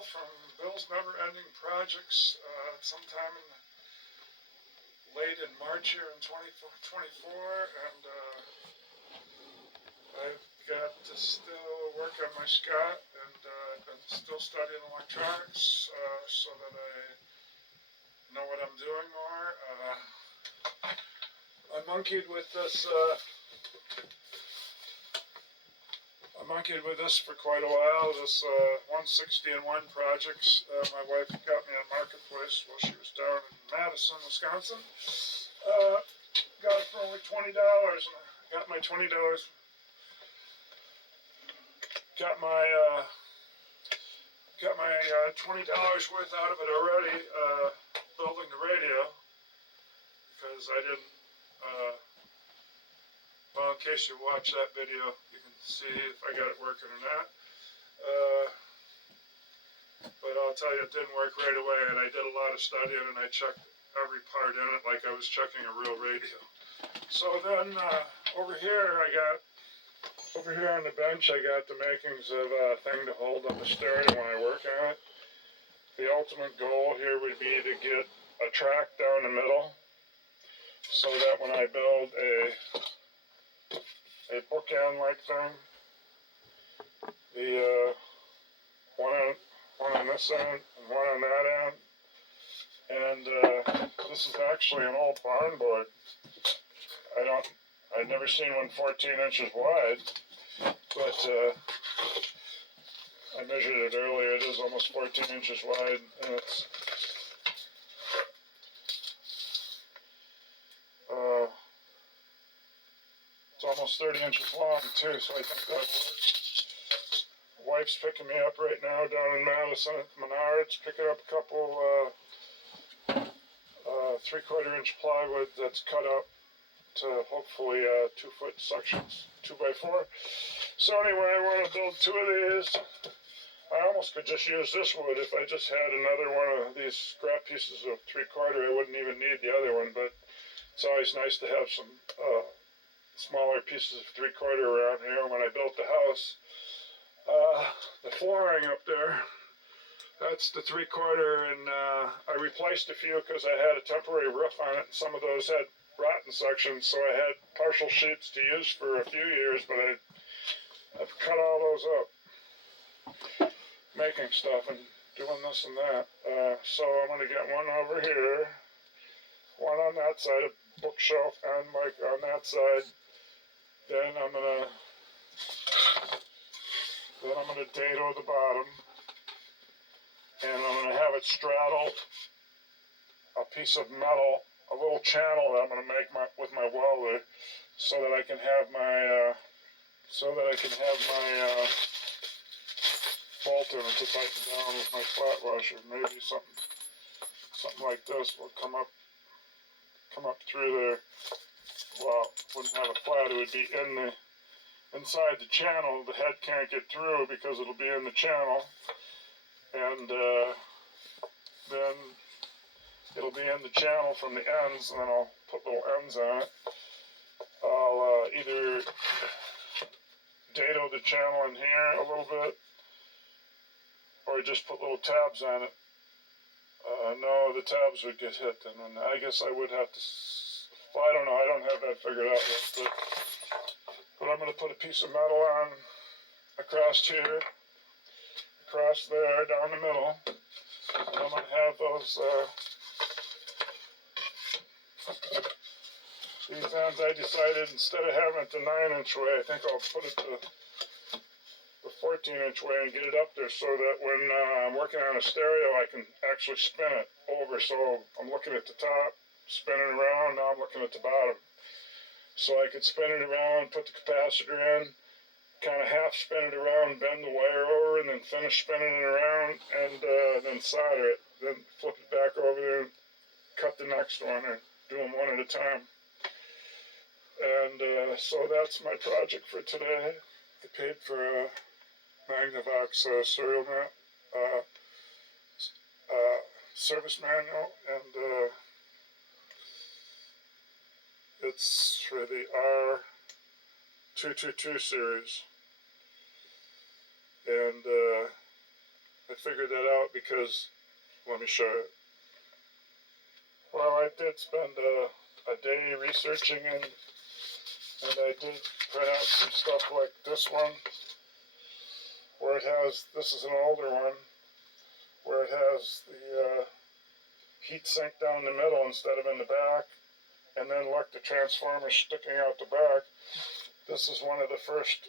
Bill from Bill's Never Ending Projects, sometime late in March here in 2024, and I've got to still work on my Scott, and I've been still studying electronics so that I know what I'm doing more. I monkeyed with this. I monkeyed with this for quite a while, this 160 in 1 projects. My wife got me at Marketplace while she was down in Madison, Wisconsin. Got it for only $20, and I got my $20. Got my $20 worth out of it already, building the radio, because I didn't. Well, in case you watch that video, you can see if I got it working or not. But I'll tell you, it didn't work right away, and I did a lot of studying, and I checked every part in it like I was checking a real radio. So then over here on the bench, I got the makings of a thing to hold on the stereo when I work on it. The ultimate goal here would be to get a track down the middle, so that when I build a bookend-like thing, the one on this end and one on that end, and this is actually an old barn board. I'd never seen one 14 inches wide, but I measured it earlier. It is almost 14 inches wide, and it's almost 30 inches long too, so I think that'll work. Wife's picking me up right now down in Madison at Menards, picking up a couple 3/4 inch plywood that's cut up to hopefully 2-foot sections, 2x4. So anyway, I want to build 2 of these. I almost could just use this wood if I just had another one of these scrap pieces of 3/4. I wouldn't even need the other one, but it's always nice to have some smaller pieces of 3/4 around here. When I built the house, the flooring up there, that's the 3/4, and I replaced a few because I had a temporary roof on it, and some of those had rotten sections, so I had partial sheets to use for a few years, but I've cut all those up, making stuff and doing this and that. So I'm going to get one over here, one on that side, a bookshelf, and mic on that side. Then I'm gonna dado the bottom, and I'm gonna have it straddle a piece of metal, a little channel that I'm gonna make with my welder, so that I can have my bolt in it to tighten down with my flat washer. Maybe something like this will come up through there. Well, wouldn't have a flat, it would be inside the channel. The head can't get through because it'll be in the channel, and then it'll be in the channel from the ends, and then I'll put little ends on it. I'll either dado the channel in here a little bit, or just put little tabs on it. No, the tabs would get hit, and then I guess I would have to. Well, I don't know. I don't have that figured out yet, but I'm going to put a piece of metal on across here, across there, down the middle, and I'm going to have those these ends. I decided instead of having it the 9-inch way, I think I'll put it the 14-inch way and get it up there, so that when I'm working on a stereo, I can actually spin it over. So I'm looking at the top, spinning around, now I'm looking at the bottom. So I could spin it around, put the capacitor in, kind of half spin it around, bend the wire over, and then finish spinning it around, and then solder it. Then flip it back over there and cut the next one, or do them one at a time. And so that's my project for today. I paid for a Magnavox serial service manual, and it's for the R-322 series, and I figured that out because, let me show you. Well, I did spend a day researching and I did print out some stuff like this one, where it has, this is an older one, where it has the heat sink down the middle instead of in the back, and then look, the transformer sticking out the back. This is one of the first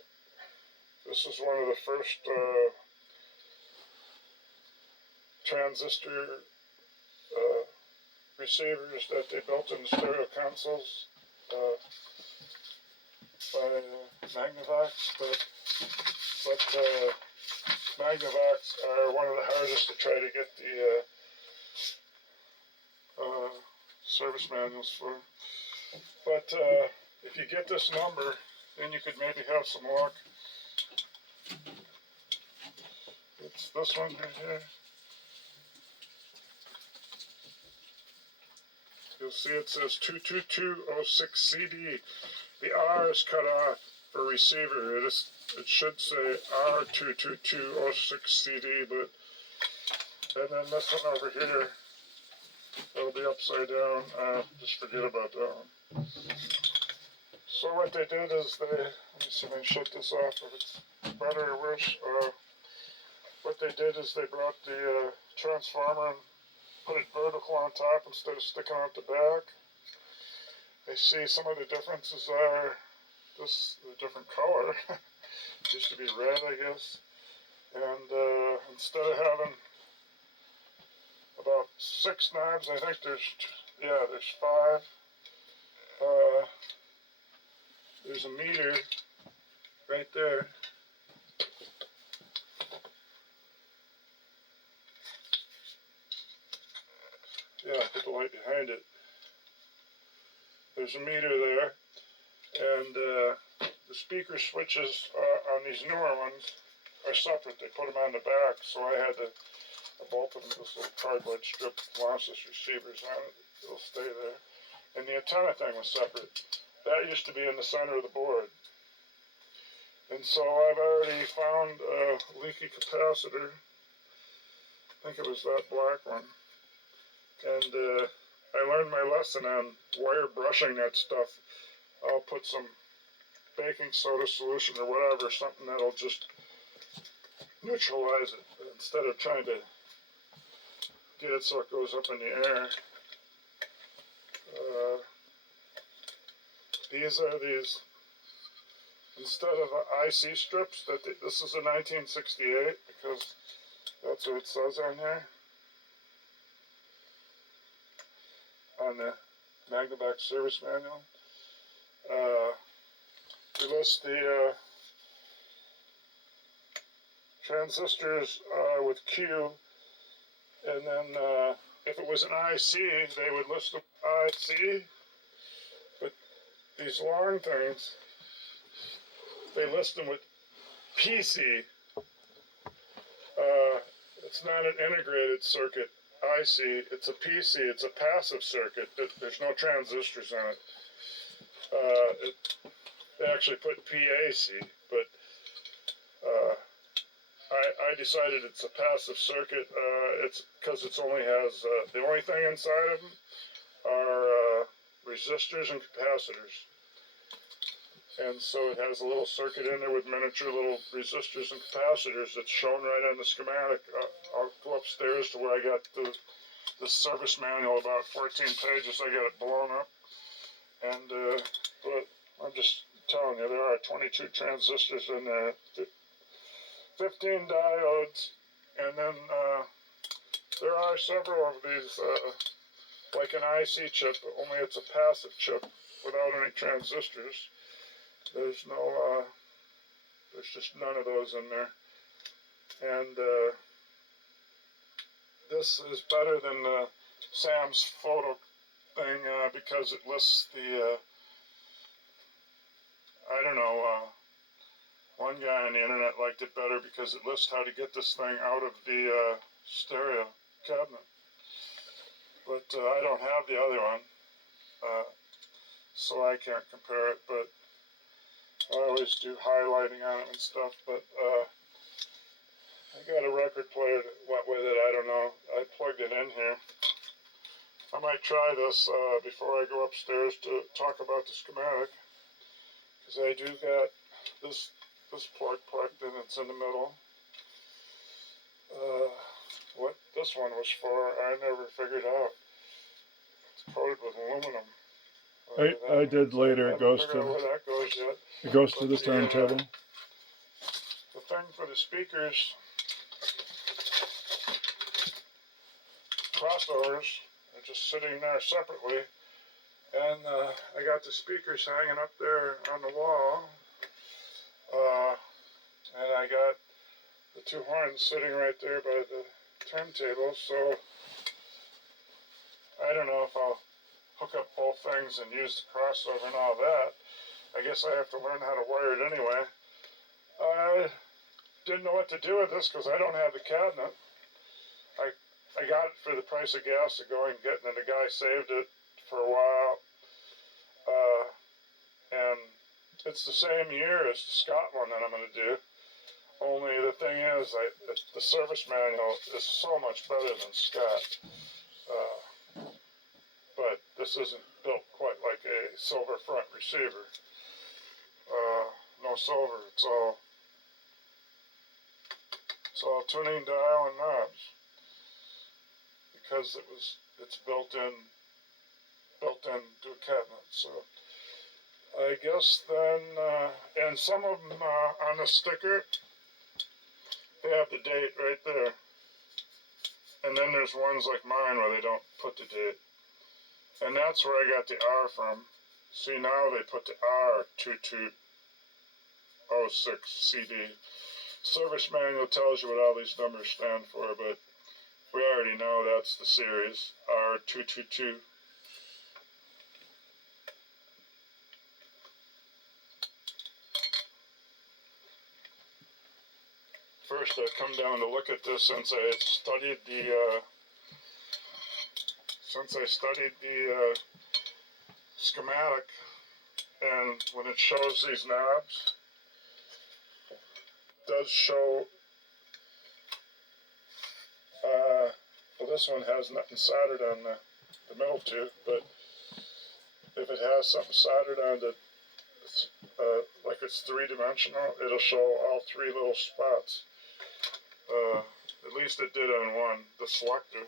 transistor receivers that they built in the stereo consoles by Magnavox, but Magnavox are one of the hardest to try to get the service manuals for. But if you get this number, then you could maybe have some luck. It's this one right here. You'll see it says 22206CD. The R is cut off for receiver. It should say R-32206CD, but, and then this one over here, it'll be upside down. Just forget about that one. So what they did is let me see if I can shut this off if it's better or worse. What they did is they brought the transformer and put it vertical on top instead of sticking out the back. I see some of the differences are this a different color. It used to be red, I guess. And instead of having about 6 knobs, I think there's 5. There's a meter right there. Yeah, put the light behind it. There's a meter there, and the speaker switches on these newer ones are separate. They put them on the back, so I had to bolt them with this little cardboard strip lossless receivers on it. It'll stay there. And the antenna thing was separate. That used to be in the center of the board. And so I've already found a leaky capacitor. I think it was that black one. And I learned my lesson on wire brushing that stuff. I'll put some baking soda solution or whatever, something that'll just neutralize it instead of trying to get it so it goes up in the air. These are instead of IC strips, this is a 1968 because that's what it says on here. On the Magnavox service manual. We list the transistors with Q, and then if it was an IC, they would list the IC, but these long things, they list them with PC. It's not an integrated circuit IC, it's a PC, it's a passive circuit. There's no transistors on it. They actually put PAC, but I decided it's a passive circuit. It's because it only has, the only thing inside of them are resistors and capacitors. And so it has a little circuit in there with miniature little resistors and capacitors that's shown right on the schematic. I'll go upstairs to where I got the service manual, about 14 pages. I got it blown up. And but I'm just telling you, there are 22 transistors in there, 15 diodes, and then there are several of these, like an IC chip, only it's a passive chip without any transistors. There's no, there's just none of those in there. And this is better than Sam's photo thing because it lists the, I don't know, one guy on the internet liked it better because it lists how to get this thing out of the stereo cabinet. But I don't have the other one, so I can't compare it, but I always do highlighting on it and stuff. But I got a record player that went with it, I don't know. I plugged it in here. I might try this before I go upstairs to talk about the schematic. Because I do got this plug plugged in, it's in the middle. What this one was for, I never figured out. It's coated with aluminum. I did later. It goes to where that goes yet. It goes to the turntable. The thing for the speakers, crossovers, are just sitting there separately. And I got the speakers hanging up there on the wall. And I got the two horns sitting right there by the turntable. So I don't know if I'll hook up both things and use the crossover and all that. I guess I have to learn how to wire it anyway. I didn't know what to do with this because I don't have the cabinet. I got it for the price of gas to go and get, and then the guy saved it for a while. And it's the same year as the Scott one that I'm going to do. Only the thing is, the service manual is so much better than Scott. But this isn't built quite like a silver front receiver. No silver, it's all tuning dial and knobs. Because it's built in to a cabinet. So I guess then, and some of them on the sticker, they have the date right there. And then there's ones like mine where they don't put the date. And that's where I got the R from. See, now they put the R-322 CD. Service manual tells you what all these numbers stand for, but we already know that's the series, R-322. First, I've come down to look at this since I studied the schematic, and when it shows these knobs, it does show. Well, this one has nothing soldered on the middle two, but if it has something soldered on the, like it's three-dimensional, it'll show all three little spots. At least it did on one, the selector.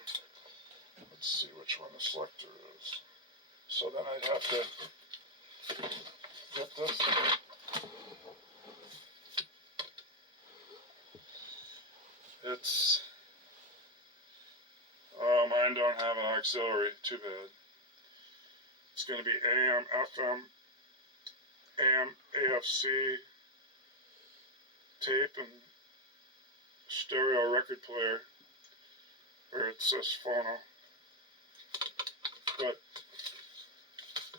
Let's see which one the selector is. So then I'd have to get this. It's, oh, mine don't have an auxiliary, too bad. It's going to be AM, FM, AM, AFC, tape, and stereo record player, where it says phono. But,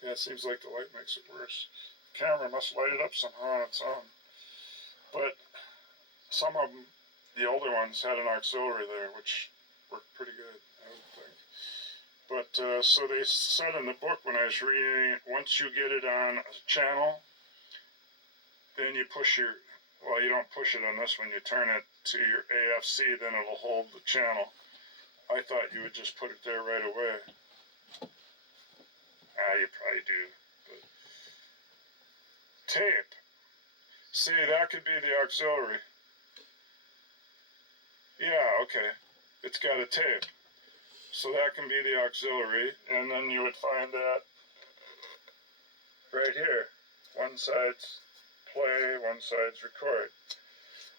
yeah, it seems like the light makes it worse. The camera must light it up somehow on its own. But some of them, the older ones, had an auxiliary there, which worked pretty good, I would think. But, so they said in the book when I was reading it, once you get it on a channel, then you push your, well, you don't push it on this one, you turn it to your AFC, then it'll hold the channel. I thought you would just put it there right away. You probably do. But tape. See, that could be the auxiliary. Yeah, okay. It's got a tape. So that can be the auxiliary, and then you would find that right here. One side's play, one side's record.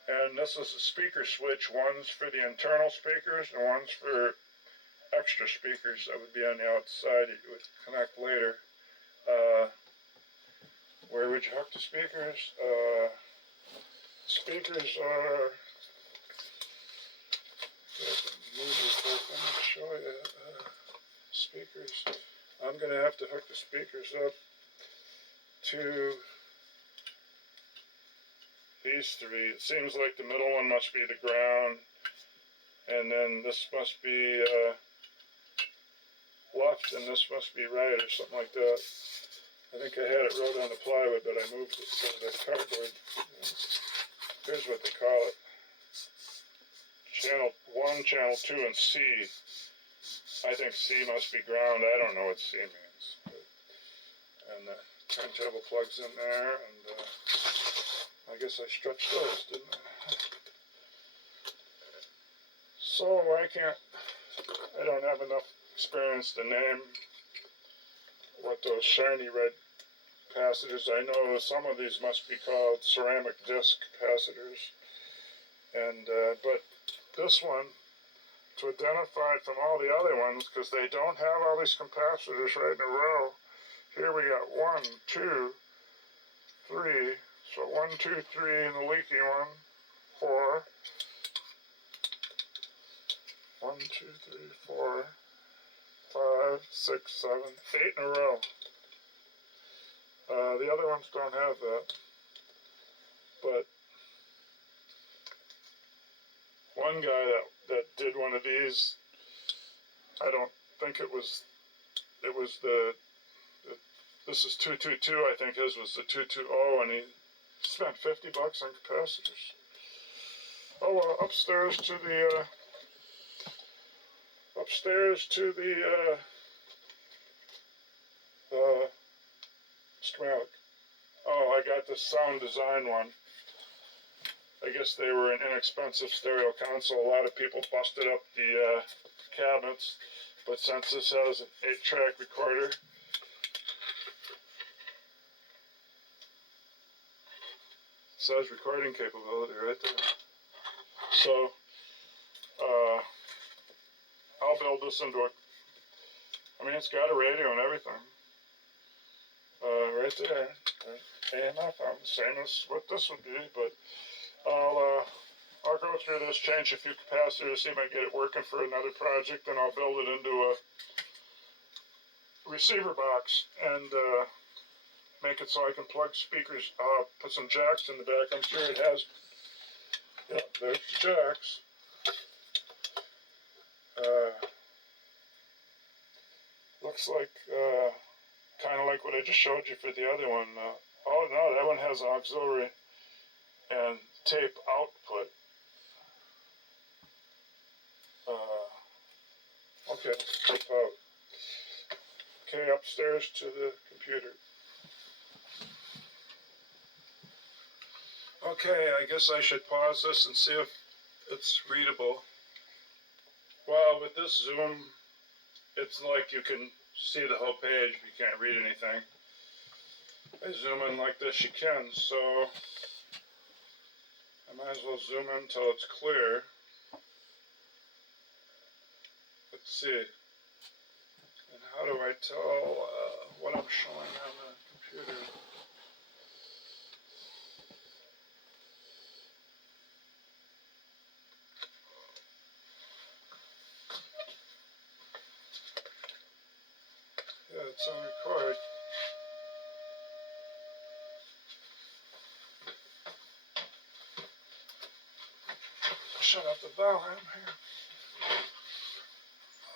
And this is a speaker switch. One's for the internal speakers, and one's for extra speakers that would be on the outside that you would connect later. Where would you hook the speakers? Speakers are, let me show you. Speakers. I'm going to have to hook the speakers up to these three. It seems like the middle one must be the ground, and then this must be left, and this must be right, or something like that. I think I had it wrote on the plywood, but I moved it to the cardboard. Here's what they call it. channel 1, channel 2, and C. I think C must be ground. I don't know what C means. And the turntable plugs in there, and I guess I stretched those, didn't I? So I don't have enough experience to name what those shiny red capacitors. I know some of these must be called ceramic disc capacitors, and but this one, to identify it from all the other ones, because they don't have all these capacitors right in a row. Here we got 1, 2, 3. So 1, 2, 3 in the leaky one. 4. 1, 2, 3, 4, 5, 6, 7, 8 in a row. The other ones don't have that. But one guy that did one of these, I don't think it was this is 222, I think his was the 220, and he spent $50 on capacitors. Oh well, upstairs to the schematic. Oh, I got the sound design one. I guess they were an inexpensive stereo console. A lot of people busted up the cabinets, but since this has an 8-track recorder, it says recording capability right there. So I'll build this into a, I mean, it's got a radio and everything. Right there. AM, FM, same as what this would be, but I'll go through this, change a few capacitors, see if I get it working for another project, and I'll build it into a receiver box and make it so I can plug speakers, put some jacks in the back. I'm sure it has, yep, there's the jacks. Looks like, kind of like what I just showed you for the other one. Oh no, that one has auxiliary and tape output. Okay, tape out. Okay, upstairs to the computer. Okay, I guess I should pause this and see if it's readable. Well, with this zoom, it's like you can see the whole page, but you can't read anything. I zoom in like this, you can, so I might as well zoom in until it's clear. Let's see. And how do I tell what I'm showing on the computer? Yeah, it's on record. Shut up the volume here.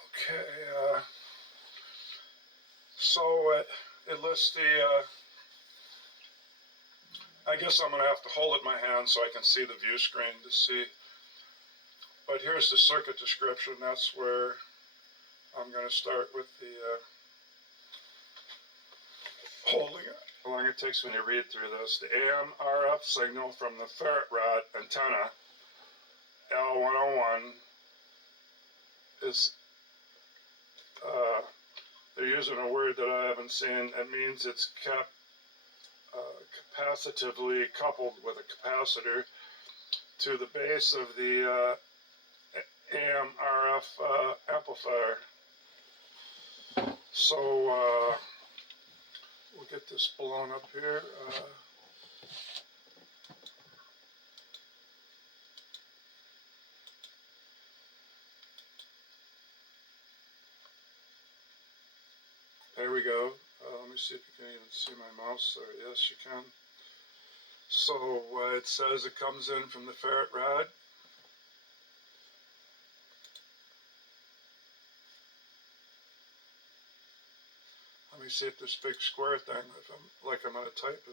Okay, so it lists the, I guess I'm going to have to hold it in my hand so I can see the view screen to see. But here's the circuit description. That's where I'm going to start with the holding it. How long it takes when you read through this. The AM RF signal from the ferret rod antenna L101 is, they're using a word that I haven't seen. It means it's kept capacitively coupled with a capacitor to the base of the AM RF amplifier. So we'll get this blown up here. There we go. Let me see if you can even see my mouse there. Yes, you can. So it says it comes in from the ferret rod. Let me see if this big square thing, if I'm going to type,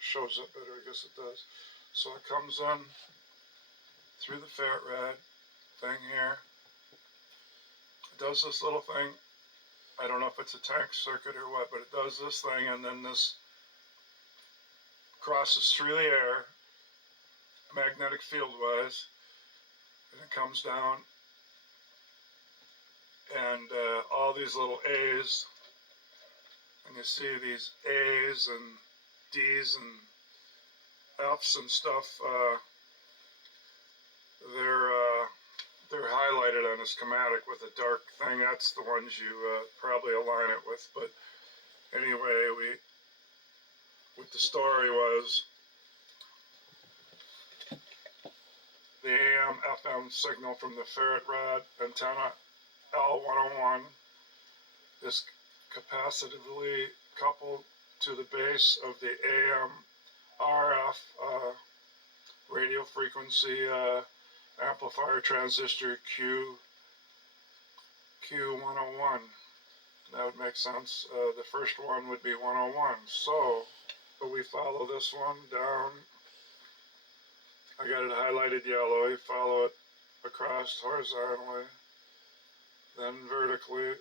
shows up better. I guess it does. So it comes in through the ferret rod, thing here. It does this little thing. I don't know if it's a tank circuit or what, but it does this thing, and then this crosses through the air, magnetic field wise, and it comes down, and all these little A's, and you see these A's and D's and F's and stuff, they're highlighted on a schematic with a dark thing. That's the ones you probably align it with. But anyway, what the story was, the AM FM signal from the ferret rod antenna L101 is capacitively coupled to the base of the AM RF radio frequency amplifier transistor Q101. That would make sense. The first one would be 101. So we follow this one down. I got it highlighted yellow. You follow it across horizontally, then vertically,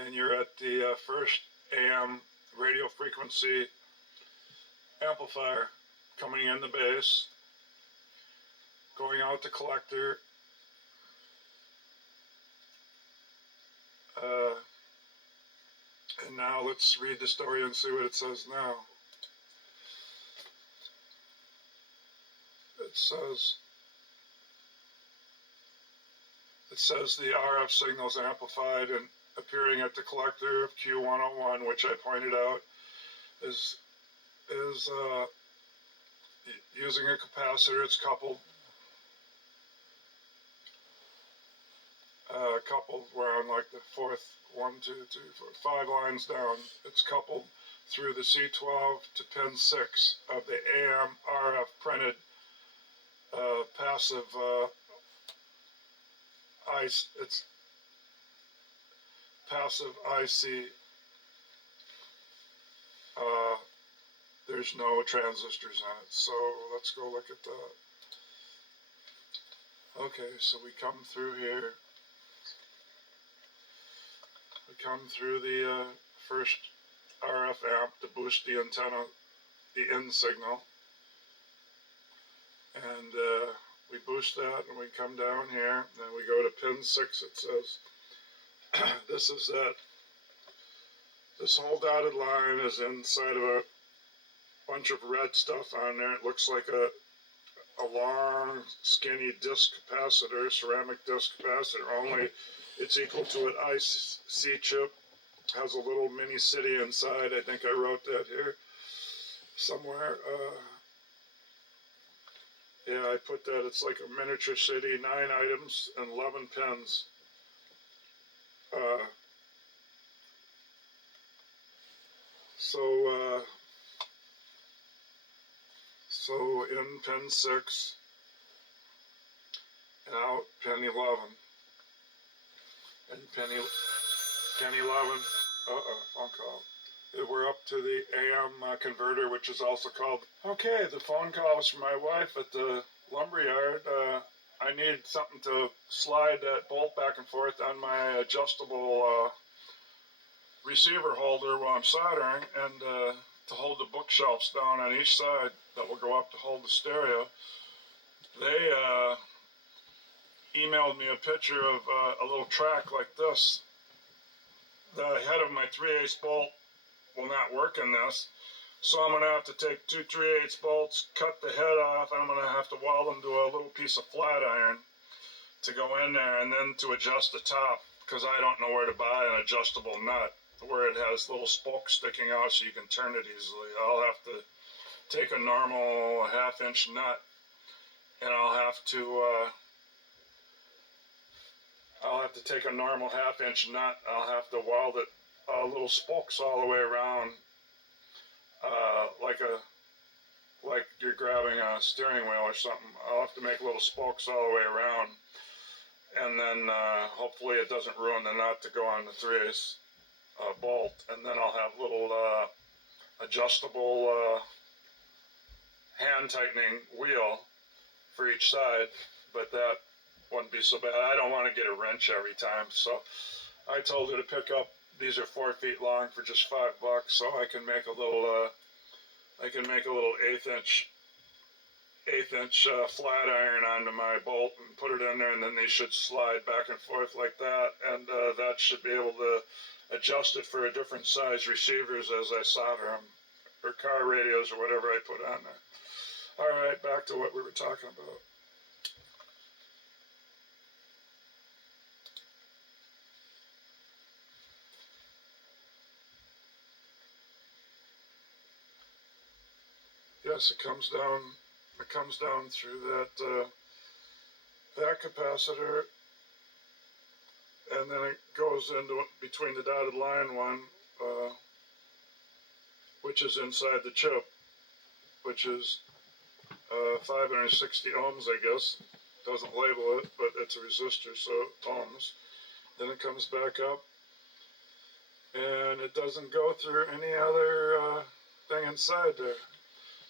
and you're at the first AM radio frequency amplifier coming in the base, going out the collector, and now let's read the story and see what it says now. It says the RF signals amplified and appearing at the collector of Q101, which I pointed out is using a capacitor. It's coupled we're on like the fourth, 1, 2, 3, 4, 5 lines down. It's coupled through the C12 to pin 6 of the AM RF printed passive it's passive IC. There's no transistors on it, so let's go look at that. Okay, so we come through here. We come through the first RF amp to boost the antenna, the in signal, and we boost that, and we come down here, and then we go to pin 6. It says this is that. This whole dotted line is inside of a bunch of red stuff on there. It looks like a long, skinny disc capacitor, ceramic disc capacitor, only it's equal to an IC chip. Has a little mini city inside. I think I wrote that here somewhere. Yeah, I put that. It's like a miniature city, 9 items and 11 pins. So in pin 6 and out pin 11. And pin 11, phone call. We're up to the AM converter, which is also called. Okay, the phone call was from my wife at the lumberyard. I need something to slide that bolt back and forth on my adjustable receiver holder while I'm soldering, and to hold the bookshelves down on each side that will go up to hold the stereo. They emailed me a picture of a little track like this. The head of my 3/8 bolt will not work in this, so I'm going to have to take 2 3/8 bolts, cut the head off, and I'm going to have to weld them to a little piece of flat iron to go in there, and then to adjust the top, because I don't know where to buy an adjustable nut where it has little spokes sticking out so you can turn it easily. I'll have to take a normal 1/2-inch nut, and I'll have to take a normal 1/2-inch nut. I'll have to weld it little spokes all the way around, like you're grabbing a steering wheel or something. I'll have to make little spokes all the way around, and then hopefully it doesn't ruin the nut to go on the 3/8 bolt. And then I'll have little adjustable hand tightening wheel for each side, but that wouldn't be so bad. I don't want to get a wrench every time, so I told her to pick up. These are 4 feet long for just $5, so I can make a little eighth inch flat iron onto my bolt and put it in there, and then they should slide back and forth like that, and that should be able to adjust it for a different size receivers as I solder them, or car radios or whatever I put on there. All right, back to what we were talking about. Yes, it comes down through that capacitor, and then it goes into between the dotted line one, which is inside the chip, which is 560 ohms, I guess. Doesn't label it, but it's a resistor, so ohms. Then it comes back up, and it doesn't go through any other thing inside there.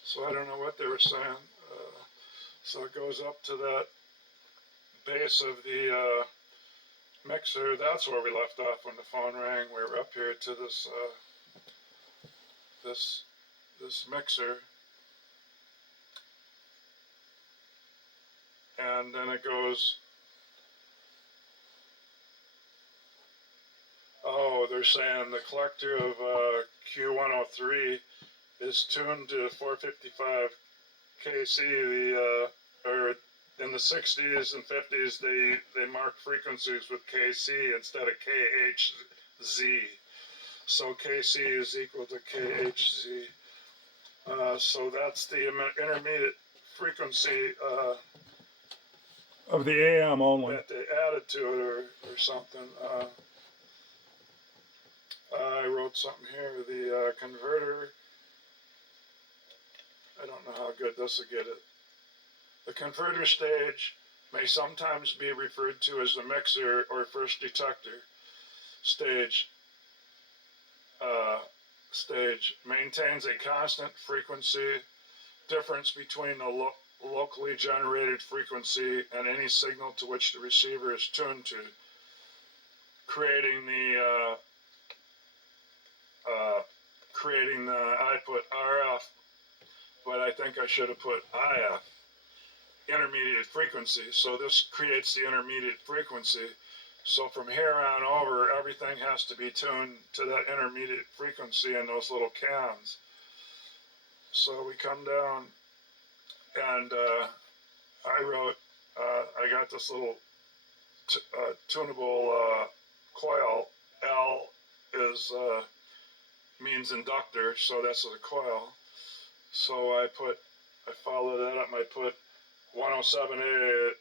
So I don't know what they were saying. So it goes up to that base of the mixer. That's where we left off when the phone rang. We were up here to this this mixer, and then it goes. Oh, they're saying the collector of Q103 is tuned to 455 KC. Or in the 60s and 50s, they mark frequencies with KC instead of KHZ. So KC is equal to KHZ. So that's the intermediate frequency Of the AM only. that they added to it or something. I wrote something here. The converter. I don't know how good this will get it. The converter stage may sometimes be referred to as the mixer or first detector stage. Maintains a constant frequency difference between the locally generated frequency and any signal to which the receiver is tuned to, creating the I put RF, but I think I should have put IF, intermediate frequency. So this creates the intermediate frequency. So from here on over, everything has to be tuned to that intermediate frequency in those little cans. So we come down, and I wrote, I got this little tunable coil. L is means inductor, so that's a coil. So I followed that up. I put 107A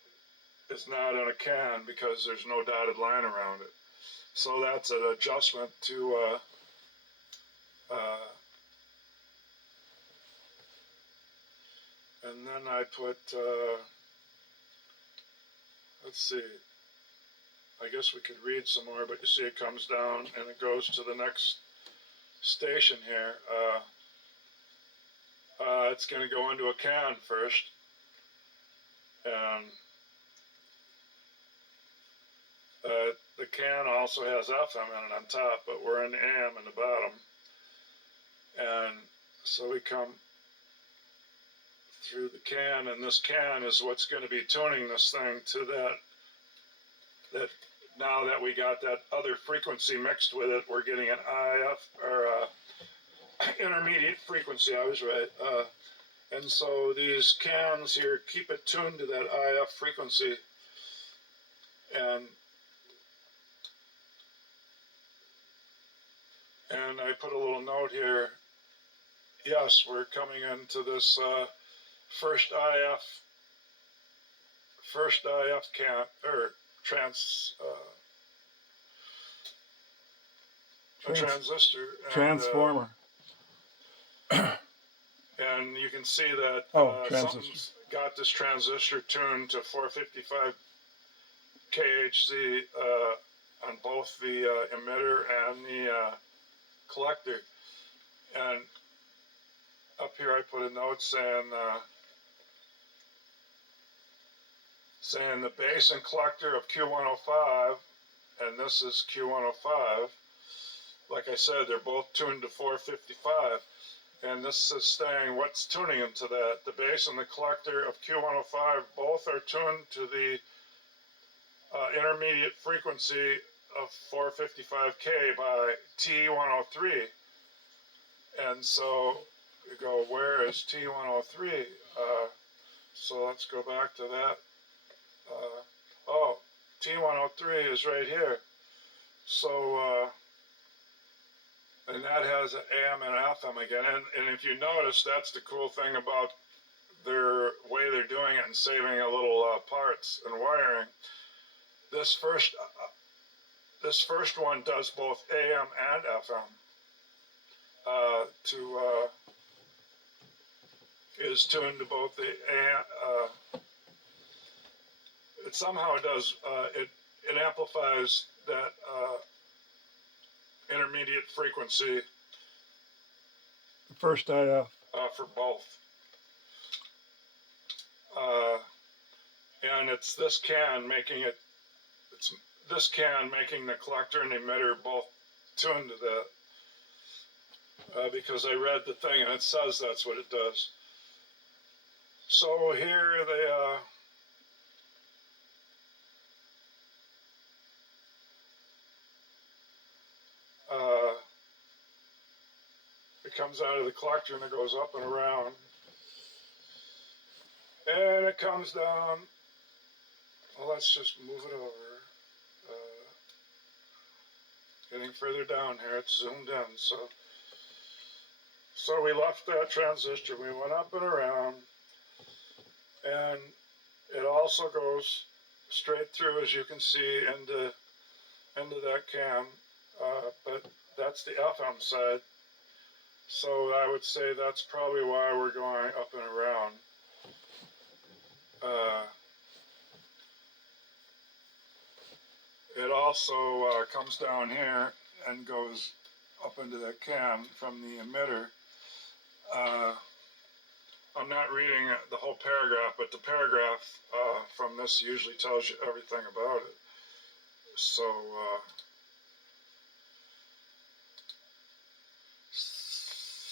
is not in a can because there's no dotted line around it. So that's an adjustment to and then I put let's see, I guess we could read some more, but you see it comes down and it goes to the next station here. It's going to go into a can first, and the can also has FM in it on top, but we're in AM in the bottom. And so we come through the can, and this can is what's going to be tuning this thing to that now that we got that other frequency mixed with it, we're getting an IF, or intermediate frequency. I was right. And so these cans here keep it tuned to that IF frequency. And I put a little note here. Yes, we're coming into this first IF can, or a transistor. And, Transformer. and you can see that something's got this transistor tuned to 455 KHZ on both the emitter and the collector. And up here I put a note saying saying the base and collector of Q105, and this is Q105. Like I said, they're both tuned to 455. And this is saying what's tuning them to that. The base and the collector of Q105 both are tuned to the intermediate frequency of 455K by T103. And so we go, where is T103? So let's go back to that. Oh, T103 is right here. So, and that has an AM and FM again. And if you notice, that's the cool thing about their way they're doing it and saving a little parts and wiring. This first one does both AM and FM. Is tuned to both the AM. It somehow does. It amplifies that intermediate frequency. First IF. For both. And it's this can making it. It's this can making the collector and the emitter both tuned to that. Because I read the thing and it says that's what it does. So here they it comes out of the collector and it goes up and around. And it comes down. Well, let's just move it over. Getting further down here, it's zoomed in. So we left that transistor, we went up and around, and it also goes straight through, as you can see, into that cam, but that's the FM side. So I would say that's probably why we're going up and around. It also comes down here and goes up into that cam from the emitter. I'm not reading the whole paragraph, but the paragraph from this usually tells you everything about it. So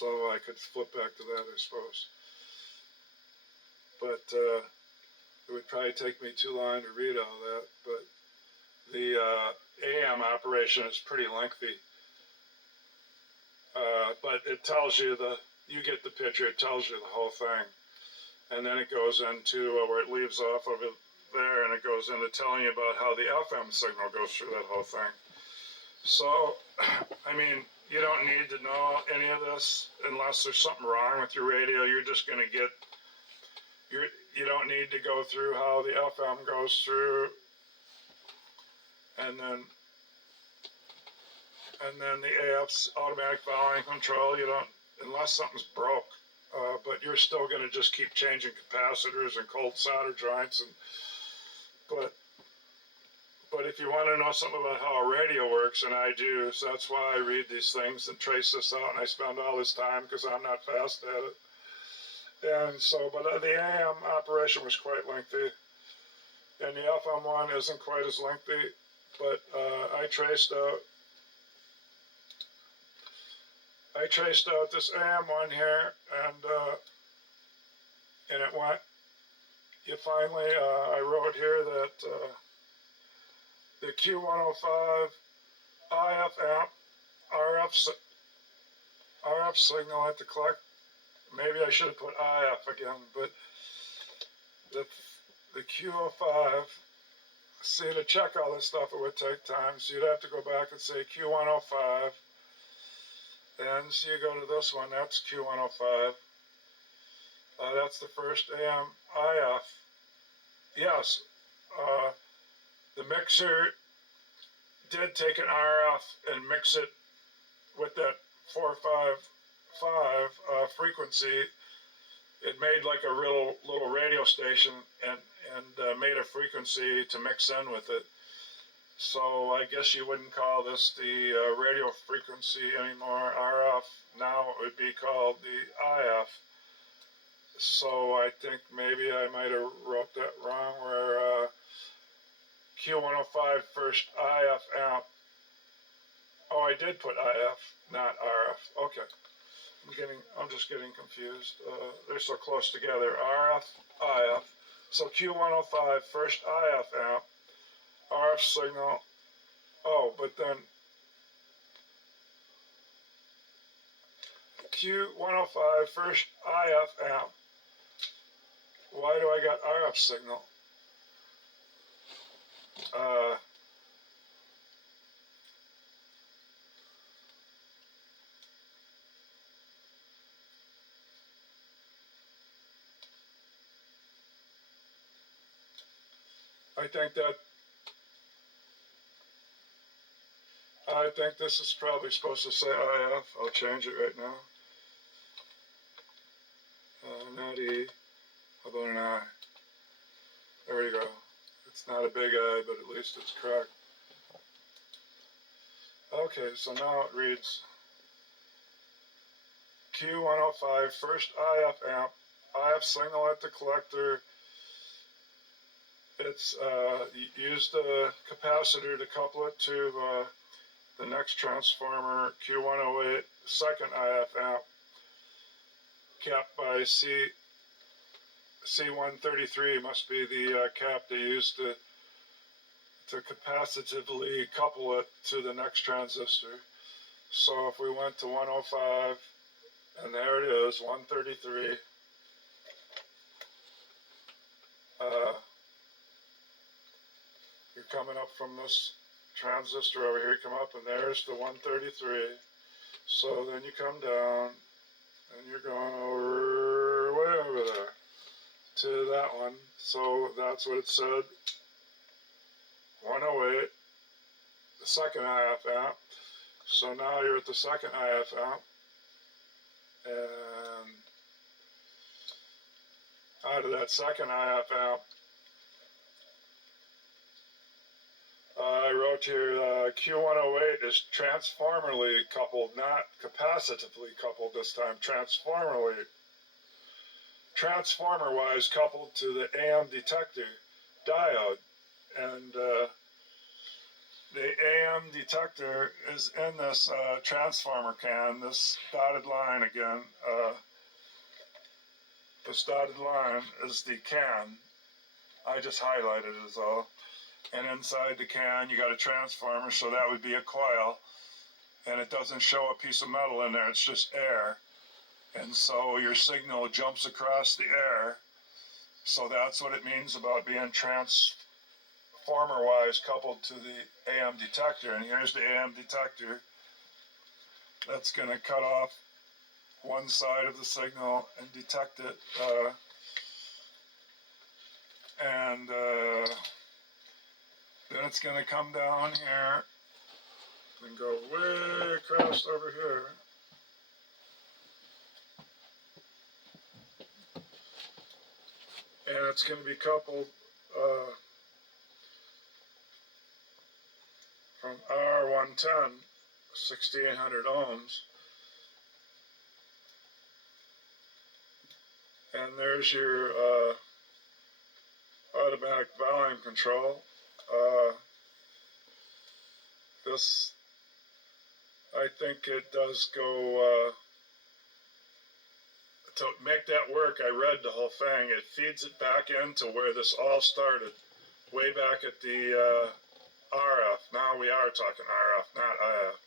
I could flip back to that, I suppose. But it would probably take me too long to read all that. But the AM operation is pretty lengthy. But it tells you you get the picture, it tells you the whole thing. And then it goes into where it leaves off over there, and it goes into telling you about how the FM signal goes through that whole thing. So, I mean, you don't need to know any of this unless there's something wrong with your radio. You're just going to get, you don't need to go through how the FM goes through, and then the AF's automatic volume control. You don't, unless something's broke. But you're still going to just keep changing capacitors and cold solder joints, but if you want to know something about how a radio works, and I do, so that's why I read these things and trace this out, and I spend all this time because I'm not fast at it. And so, but the AM operation was quite lengthy, and the FM one isn't quite as lengthy, but I traced out this AM one here, and it went. You finally, I wrote here that the Q105 IF amp RF signal at the collect. Maybe I should have put IF again, but the Q05. See, to check all this stuff, it would take time, so you'd have to go back and say Q105. And so you go to this one, that's Q105. That's the first AM IF. Yes, the mixer did take an RF and mix it with that 455 frequency. It made like a little radio station and made a frequency to mix in with it. So I guess you wouldn't call this the radio frequency anymore, RF. Now it would be called the IF. So I think maybe I might have wrote that wrong where Q105 first IF amp. Oh, I did put IF, not RF. Okay. I'm just getting confused. They're so close together. RF, IF. So Q105 first IF amp, RF signal. Oh, but then Q105 first IF amp. Why do I got RF signal? I think this is probably supposed to say IF. I'll change it right now. Not E. How about an I? There we go. It's not a big I, but at least it's correct. Okay, so now it reads Q105 first IF amp, IF signal at the collector. It's used a capacitor to couple it to the next transformer, Q108 second IF amp, capped by C133 must be the cap they used to capacitively couple it to the next transistor. So if we went to 105, and there it is, 133. You're coming up from this transistor over here, you come up, and there's the 133. So then you come down, and you're going over, way over there, to that one. So that's what it said, 108, the second IF amp. So now you're at the second IF amp, and out of that second IF amp, I wrote here Q108 is transformerly coupled, not capacitively coupled this time, transformer-wise coupled to the AM detector diode. And the AM detector is in this transformer can, this dotted line again. This dotted line is the can. I just highlighted it as all. And inside the can, you got a transformer, so that would be a coil. And it doesn't show a piece of metal in there, it's just air. And so your signal jumps across the air. So that's what it means about being transformer-wise coupled to the AM detector. And here's the AM detector. That's going to cut off one side of the signal and detect it. Then it's going to come down here and go way across over here. And it's going to be coupled from R110, 1600 ohms. And there's your automatic volume control. This, I think it does go, to make that work, I read the whole thing. It feeds it back into where this all started, way back at the RF. Now we are talking RF, not IF.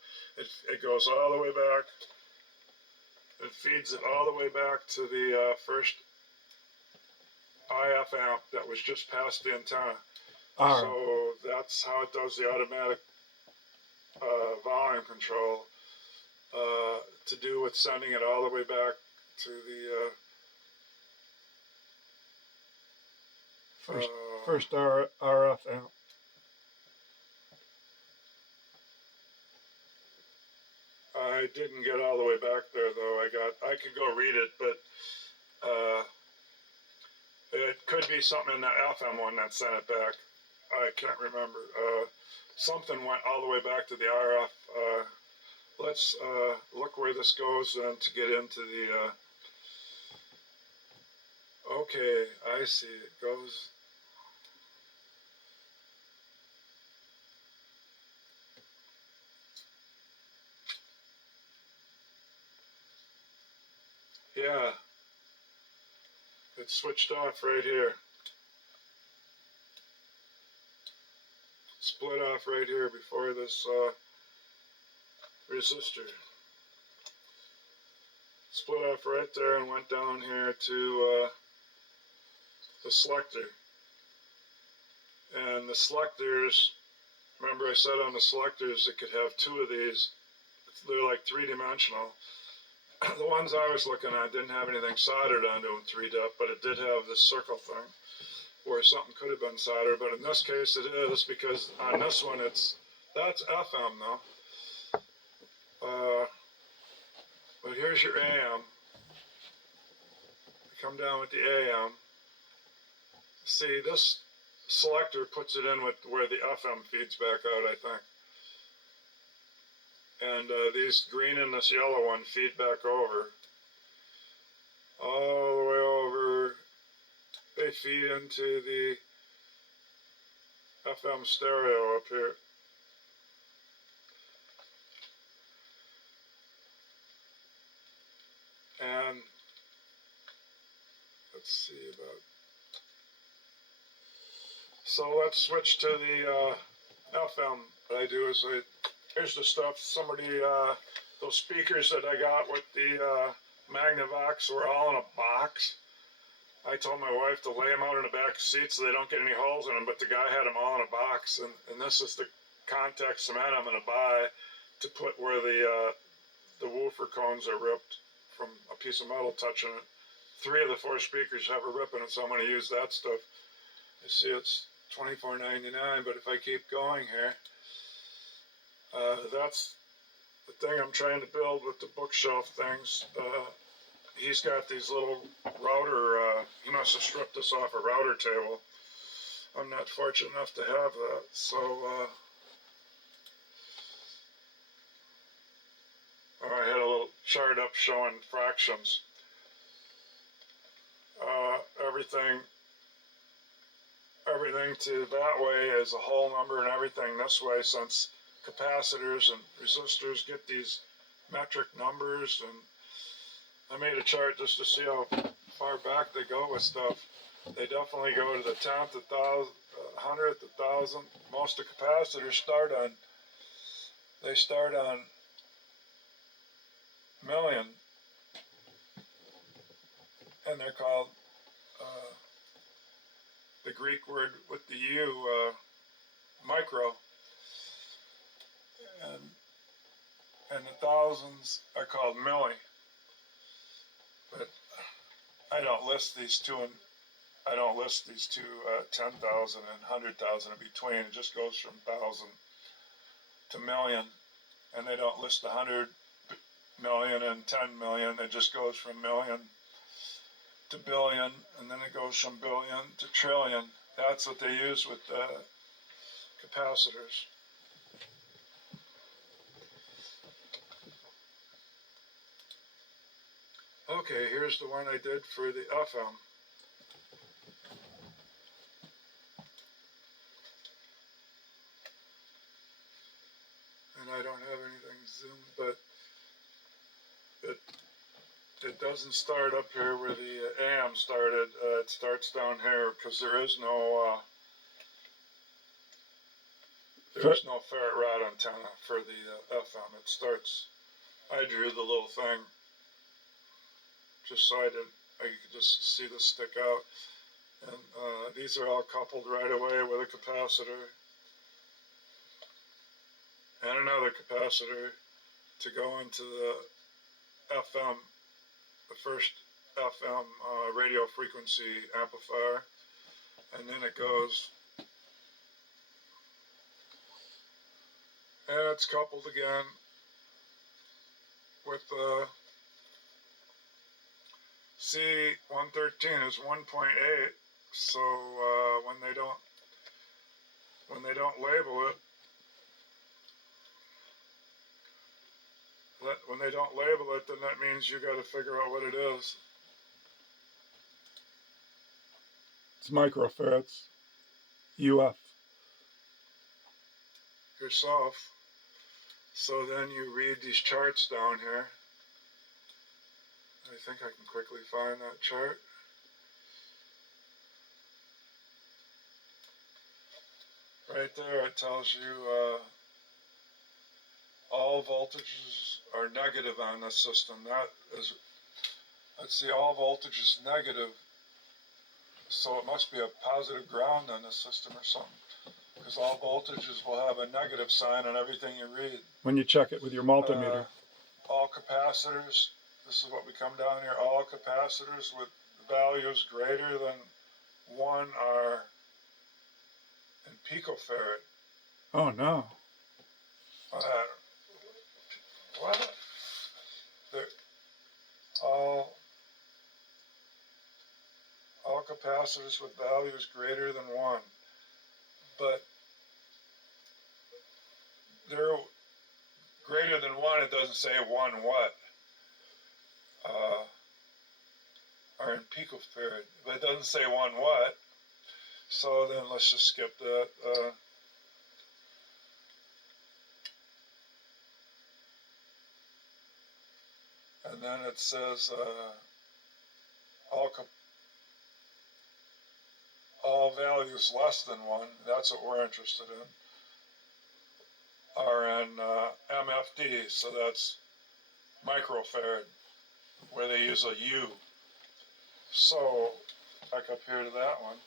It goes all the way back. It feeds it all the way back to the first IF amp that was just past the antenna. So that's how it does the automatic volume control to do with sending it all the way back to the first RF amp. I didn't get all the way back there though. I could go read it, but it could be something in that FM one that sent it back. I can't remember. Something went all the way back to the RF. Let's look where this goes then to get into the Okay, I see. It goes. Yeah, it's switched off right here. Split off right here before this resistor. Split off right there and went down here to the selector. And the selectors, remember I said on the selectors it could have two of these. They're like three-dimensional. The ones I was looking at didn't have anything soldered onto them 3-dep, but it did have this circle thing where something could have been soldered. But in this case it is, because on this one that's FM though. But here's your AM. Come down with the AM. See, this selector puts it in with where the FM feeds back out, I think. And these green and this yellow one feed back over. All the way over. They feed into the FM stereo up here. And let's see about. So let's switch to the FM. What I do is here's the stuff. Those speakers that I got with the Magnavox were all in a box. I told my wife to lay them out in the back seat so they don't get any holes in them, but the guy had them all in a box. And this is the contact cement I'm going to buy to put where the woofer cones are ripped from a piece of metal touching it. 3 of the 4 speakers have a rip in it, so I'm going to use that stuff. You see, it's $24.99, but if I keep going here, that's the thing I'm trying to build with the bookshelf things. He's got these little router, he must have stripped this off a router table. I'm not fortunate enough to have that, so I had a little chart up showing fractions. Everything to that way is a whole number, and everything this way, since capacitors and resistors get these metric numbers. And I made a chart just to see how far back they go with stuff. They definitely go to the 10th, 1,000th, 100th, 1,000th. Most of the capacitors start on million, and they're called the Greek word with the U, micro, and the thousands are called milli. But I don't list these two 10,000 and 100,000 in between. It just goes from 1,000 to million, and they don't list 100 million and 10 million. It just goes from million to billion, and then it goes from billion to trillion. That's what they use with capacitors. Okay, here's the one I did for the FM. And I don't have anything zoomed, but it doesn't start up here where the AM started. It starts down here because there is no ferrite rod antenna for the FM. It starts. I drew the little thing just so I could just see this stick out. And these are all coupled right away with a capacitor and another capacitor to go into the FM, the first FM radio frequency amplifier, and then it goes, and it's coupled again with the C113 is 1.8, so when they don't label it, then that means you got to figure out what it is. It's microfarads. UF. yourself. So then you read these charts down here. I think I can quickly find that chart. Right there it tells you all voltages are negative on this system. That is, let's see, all voltage is negative. So it must be a positive ground on this system or something. Because all voltages will have a negative sign on everything you read. When you check it with your multimeter. All capacitors, this is what we come down here, all capacitors with values greater than 1 are in picofarad. Oh no. What? They're all capacitors with values greater than 1. But they're greater than 1, it doesn't say 1 what. Are in picofarad, but it doesn't say 1 what. So then let's just skip that. And then it says all values less than 1, that's what we're interested in, are in MFD, so that's microfarad, where they use a U. So, back up here to that one.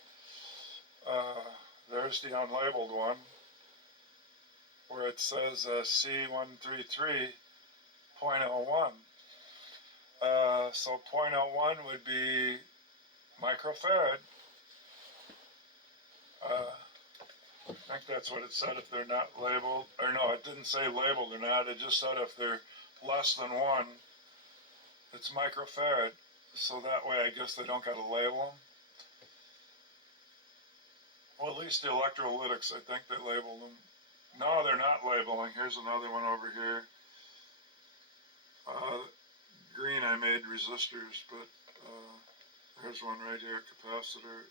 There's the unlabeled one, where it says C133.01. So 0.01 would be microfarad. I think that's what it said if they're not labeled. Or no, it didn't say labeled or not. It just said if they're less than 1, it's microfarad. So that way I guess they don't got to label them. Well, at least the electrolytics, I think they label them. No, they're not labeling. Here's another one over here. Green I made resistors, but there's one right here, capacitor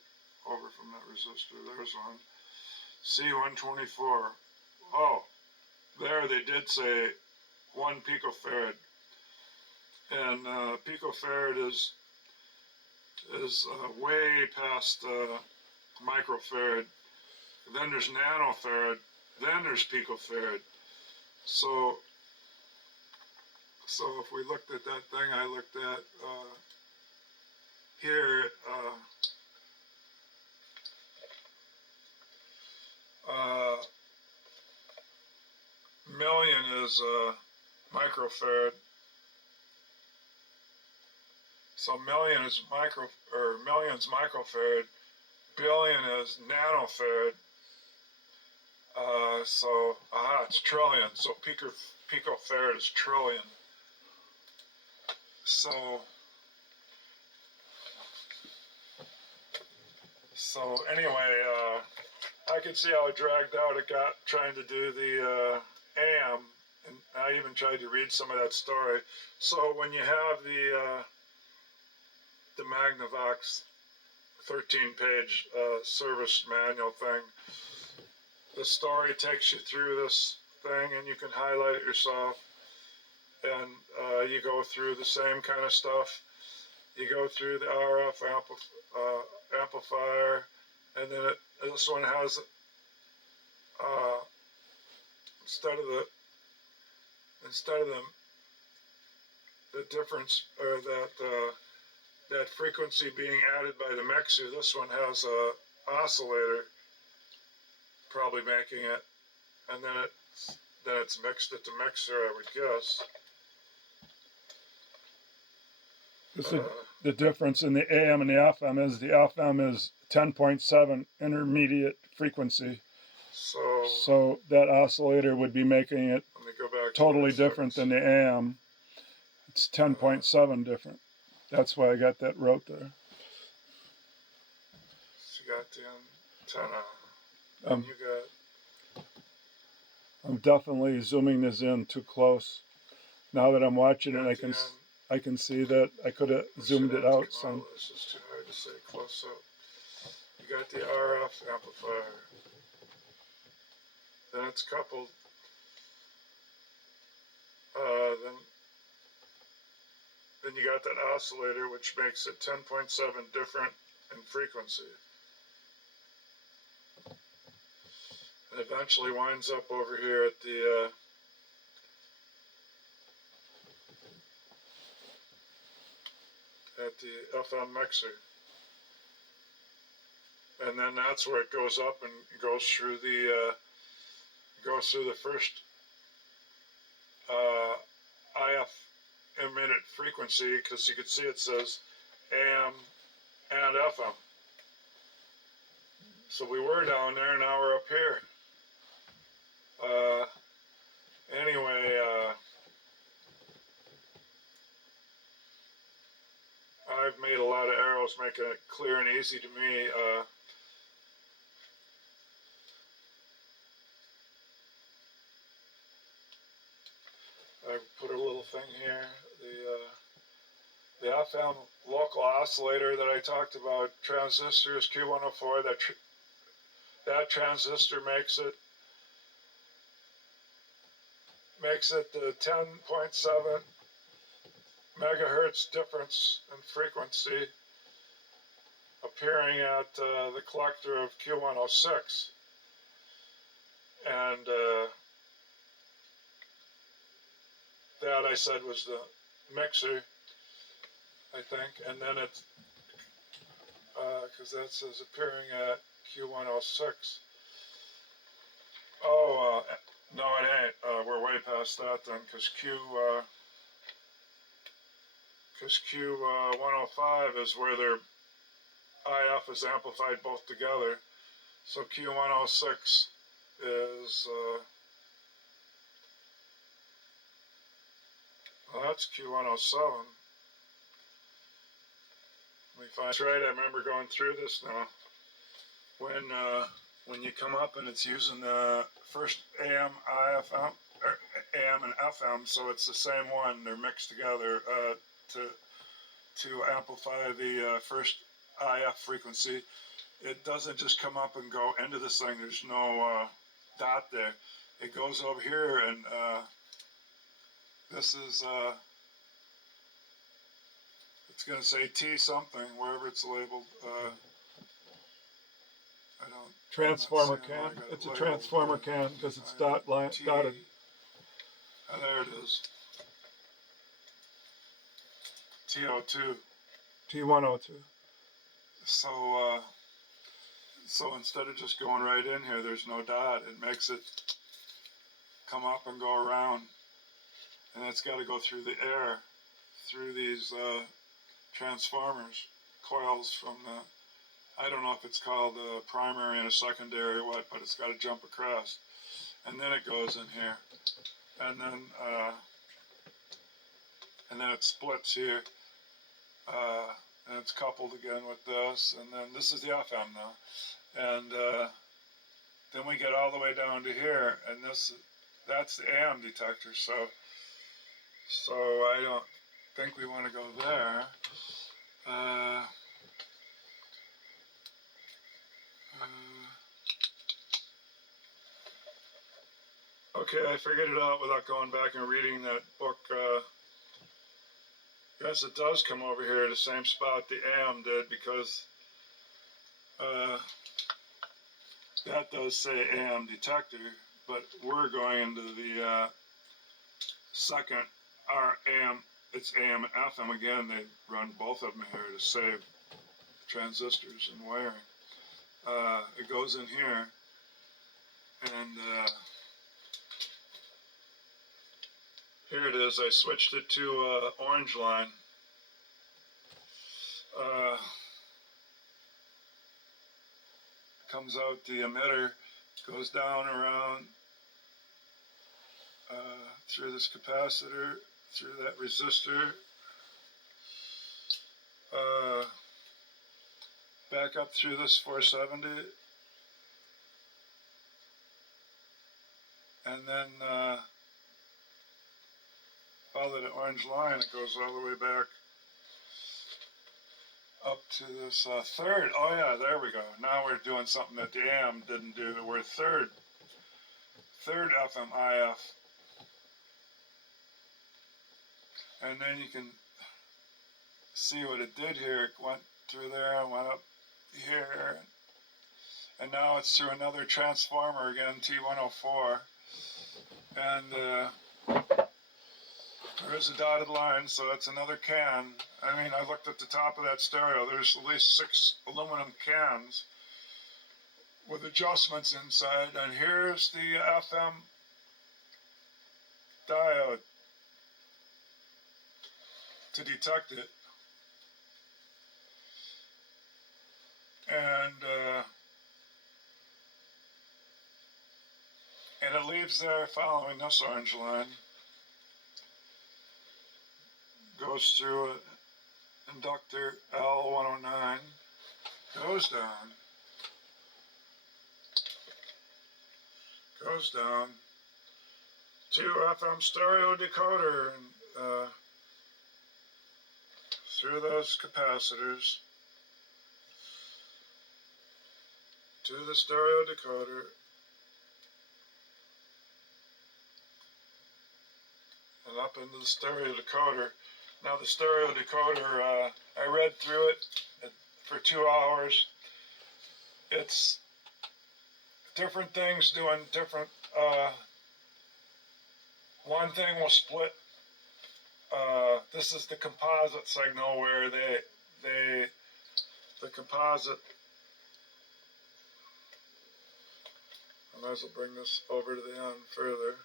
over from that resistor. There's one. C124. Oh, there they did say 1 picofarad. And picofarad is way past microfarad. Then there's nanofarad. Then there's picofarad. So if we looked at that thing I looked at here, million is microfarad. So million is million's microfarad. Billion is nanofarad. It's trillion. So picofarad is trillion. So anyway, I could see how dragged out it got trying to do the AM, and I even tried to read some of that story. So when you have the Magnavox 13-page service manual thing, the story takes you through this thing, and you can highlight it yourself, and you go through the same kind of stuff. You go through the RF amplifier, and then this one has instead of the difference, or that frequency being added by the mixer, this one has a oscillator probably making it, and then it's mixed at the mixer, I would guess. The difference in the AM and the FM is the FM is 10.7 intermediate frequency. So that oscillator would be making it totally different than the AM. It's 10.7 different. That's why I got that wrote there. So you got the antenna. And you got... I'm definitely zooming this in too close. Now that I'm watching it, I can see that I could have zoomed it out some. This is too hard to say close up. You got the RF amplifier. Then it's coupled. Then you got that oscillator, which makes it 10.7 different in frequency. And eventually winds up over here at the FM mixer. And then that's where it goes up and goes through the first IF emitted frequency, because you can see it says AM and FM. So we were down there, now we're up here. Anyway, I've made a lot of arrows making it clear and easy to me. I put a little thing here. The FM local oscillator that I talked about, transistors Q104, that transistor makes it the 10.7 megahertz difference in frequency appearing at the collector of Q106. And that I said was the mixer, I think, and then it's because that says appearing at Q106. Oh, no, it ain't. We're way past that then, because Q105 is where their IF is amplified both together. So Q106 is well, that's Q107. Let me find. That's right. I remember going through this now. When you come up and it's using the first AM, IFM, or AM and FM, so it's the same one. They're mixed together to amplify the first IF frequency. It doesn't just come up and go into this thing. There's no dot there. It goes over here, and this is it's going to say T something wherever it's labeled. I don't. Transformer can. It's a transformer can because it's dotted. And there it is. T02. T102. So instead of just going right in here, there's no dot. It makes it come up and go around, and it's got to go through the air, through these transformers, coils from the. I don't know if it's called a primary and a secondary or what, but it's got to jump across, and then it goes in here, and then it splits here, and it's coupled again with this, and then this is the FM now, and then we get all the way down to here, and that's the AM detector. So I don't think we want to go there. Okay, I figured it out without going back and reading that book. Yes, it does come over here at the same spot the AM did, because that does say AM detector, but we're going into the second AM. It's AM and FM again. They run both of them here to save transistors and wiring. It goes in here, and here it is. I switched it to orange line. Comes out the emitter, goes down around through this capacitor, through that resistor, back up through this 470, and then follow the orange line. It goes all the way back up to this third. Oh yeah, there we go. Now we're doing something that the AM didn't do. We're third FM IF. And then you can see what it did here. It went through there and went up here. And now it's through another transformer again, T104. And there is a dotted line, so it's another can. I mean, I looked at the top of that stereo. There's at least 6 aluminum cans with adjustments inside. And here's the FM diode to detect it. And it leaves there following this orange line. Goes through an inductor L109, goes down to FM stereo decoder, and through those capacitors to the stereo decoder, and up into the stereo decoder. Now the stereo decoder, I read through it for 2 hours. It's different things doing different, one thing will split, this is the composite signal where the composite, I might as well bring this over to the end further.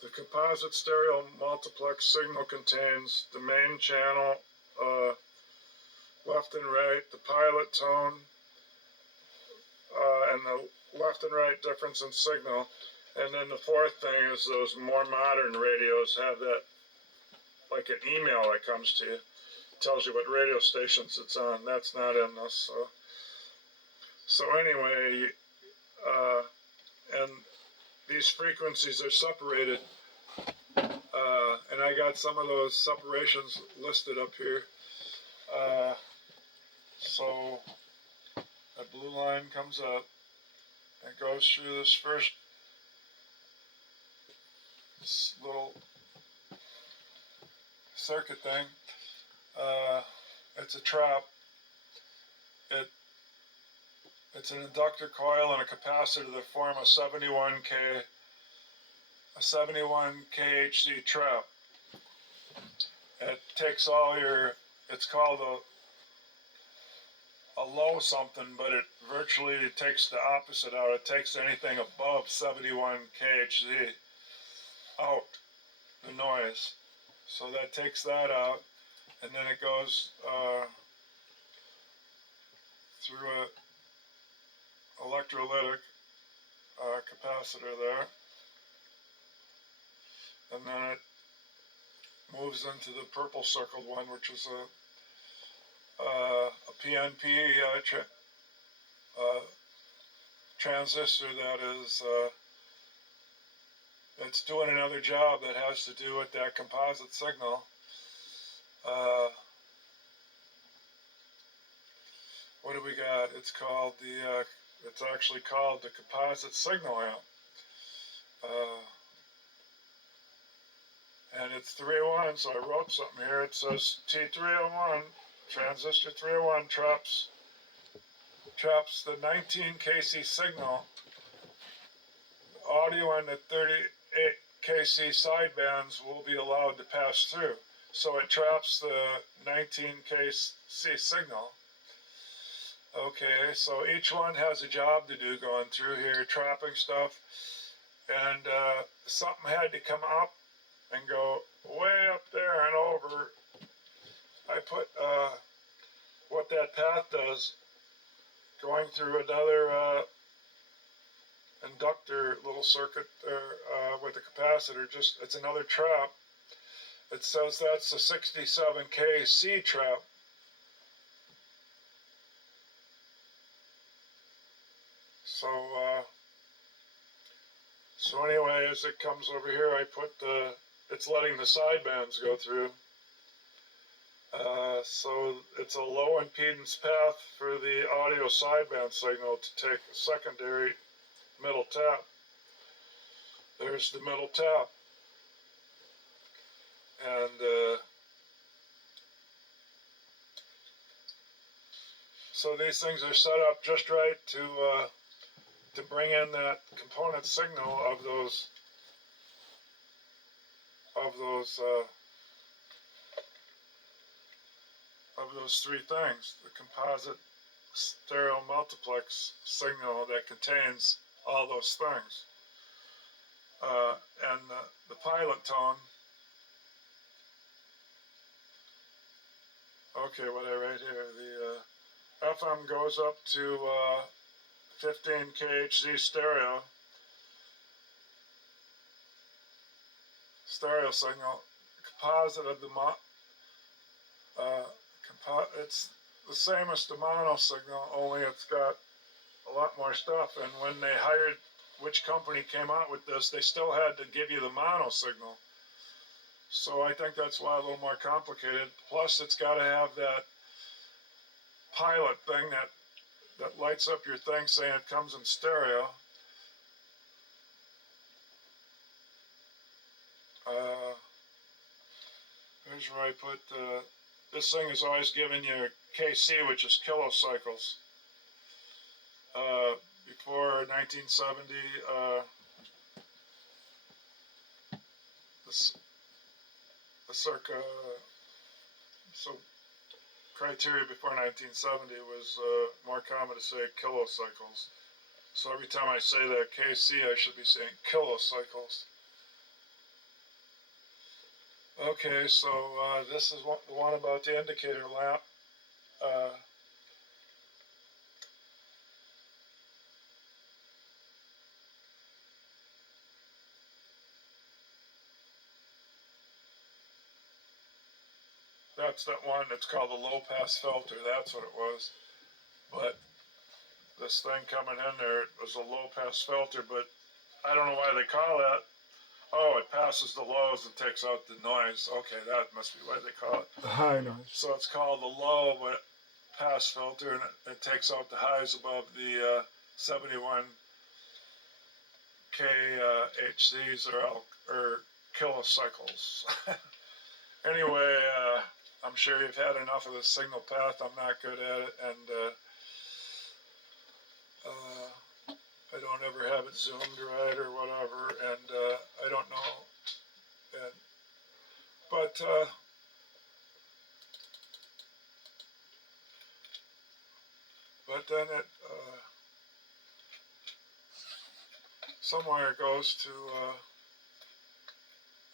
The composite stereo multiplex signal contains the main channel, left and right, the pilot tone, and the left and right difference in signal. And then the fourth thing is those more modern radios have that, like an email that comes to you, tells you what radio stations it's on. That's not in this. So anyway, and these frequencies are separated, and I got some of those separations listed up here. So a blue line comes up and goes through this first little circuit thing. It's a trap. It's an inductor coil and a capacitor that form a 71 kHz trap. It takes all your, it's called a low something, but it virtually takes the opposite out. It takes anything above 71 kHz out, the noise. So that takes that out, and then it goes through a electrolytic capacitor there, and then it moves into the purple circled one, which is a PNP transistor that is it's doing another job that has to do with that composite signal. What do we got? It's called the it's actually called the composite signal amp. And it's 301, so I wrote something here. It says T301, transistor 301 traps the 19 kC signal. Audio and the 38 kC sidebands will be allowed to pass through. So it traps the 19 kC signal. Okay, so each one has a job to do going through here, trapping stuff. And something had to come up and go way up there and over. I put what that path does, going through another inductor little circuit there with a capacitor, it's another trap. It says that's the 67 kC trap. So anyway, as it comes over here, I put the it's letting the sidebands go through. So it's a low impedance path for the audio sideband signal to take a secondary middle tap. There's the middle tap. And so these things are set up just right to bring in that component signal of those three things: the composite stereo multiplex signal that contains all those things, and the pilot tone. Okay, what I write here, the FM goes up to 15 kHz stereo signal. Composite of the it's the same as the mono signal, only it's got a lot more stuff. And when they hired, which company came out with this, they still had to give you the mono signal. So I think that's why a little more complicated. Plus, it's got to have that pilot thing that lights up your thing saying it comes in stereo. Here's where I put, this thing is always giving you KC, which is kilocycles. Before 1970, the circa, so criteria before 1970 was more common to say kilocycles. So every time I say that KC, I should be saying kilocycles. Okay, so this is the one about the indicator lamp. That's that one that's called the low pass filter. That's what it was. But this thing coming in there, it was a low pass filter, but I don't know why they call that. Oh, it passes the lows and takes out the noise. Okay, that must be why they call it the high noise. So it's called the low pass filter, and it takes out the highs above the 71 kHzs or kilocycles. Anyway, I'm sure you've had enough of the signal path. I'm not good at it, and I don't ever have it zoomed right or whatever, and I don't know. But then it somewhere it goes to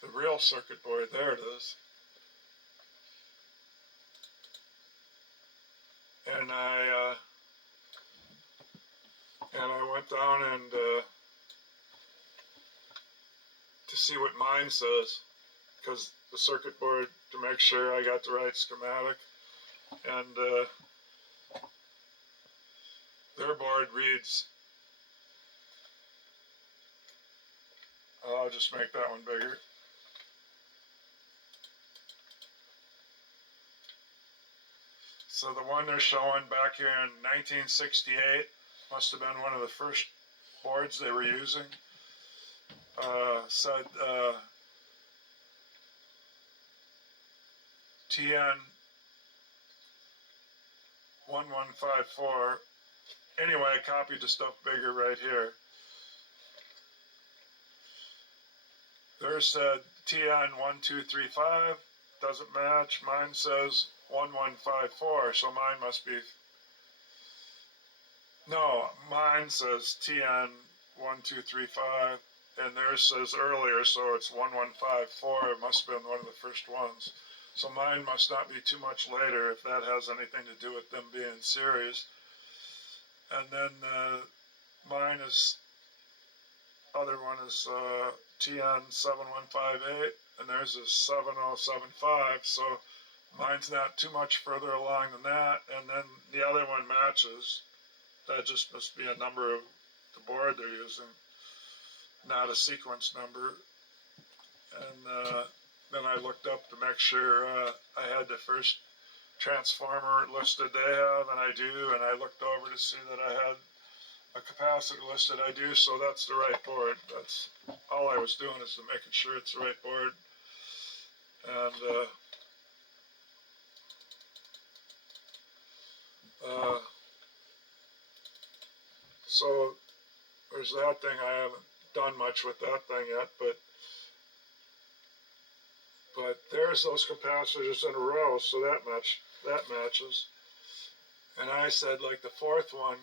the real circuit board. There it is. And I went down and to see what mine says, because the circuit board, to make sure I got the right schematic, and their board reads, I'll just make that one bigger. So the one they're showing back here in 1968 must have been one of the first boards they were using. Said TN 1154. Anyway, I copied the stuff bigger right here. There said TN 1235, doesn't match. Mine says 1154, so mine must be, no, mine says TN 1235, and theirs says earlier, so it's 1154. It must have been one of the first ones. So mine must not be too much later, if that has anything to do with them being in series. And then mine is, other one is TN 7158, and theirs is 7075, so mine's not too much further along than that. And then the other one matches. That just must be a number of the board they're using, not a sequence number. And then I looked up to make sure I had the first transformer listed they have, and I do, and I looked over to see that I had a capacitor listed, I do, so that's the right board. That's all I was doing, is making sure it's the right board. And so there's that thing. I haven't done much with that thing yet, but there's those capacitors in a row, so that matches. And I said, like, the fourth one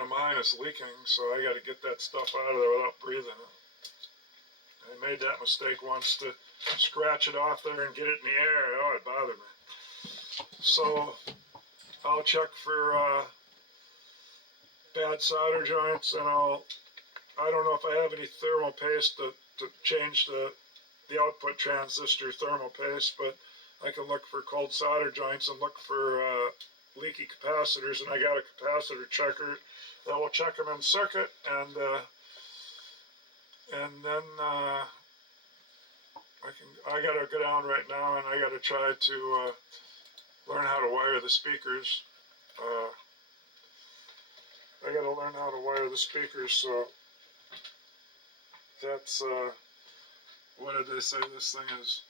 of mine is leaking, so I got to get that stuff out of there without breathing it. I made that mistake once, to scratch it off there and get it in the air. Oh, it bothered me. So I'll check for bad solder joints, and I don't know if I have any thermal paste to change the output transistor thermal paste, but I can look for cold solder joints and look for leaky capacitors, and I got a capacitor checker that will check them in circuit, and then I gotta go down right now, and I gotta try to learn how to wire the speakers. I gotta learn how to wire the speakers, so that's, what did they say this thing is?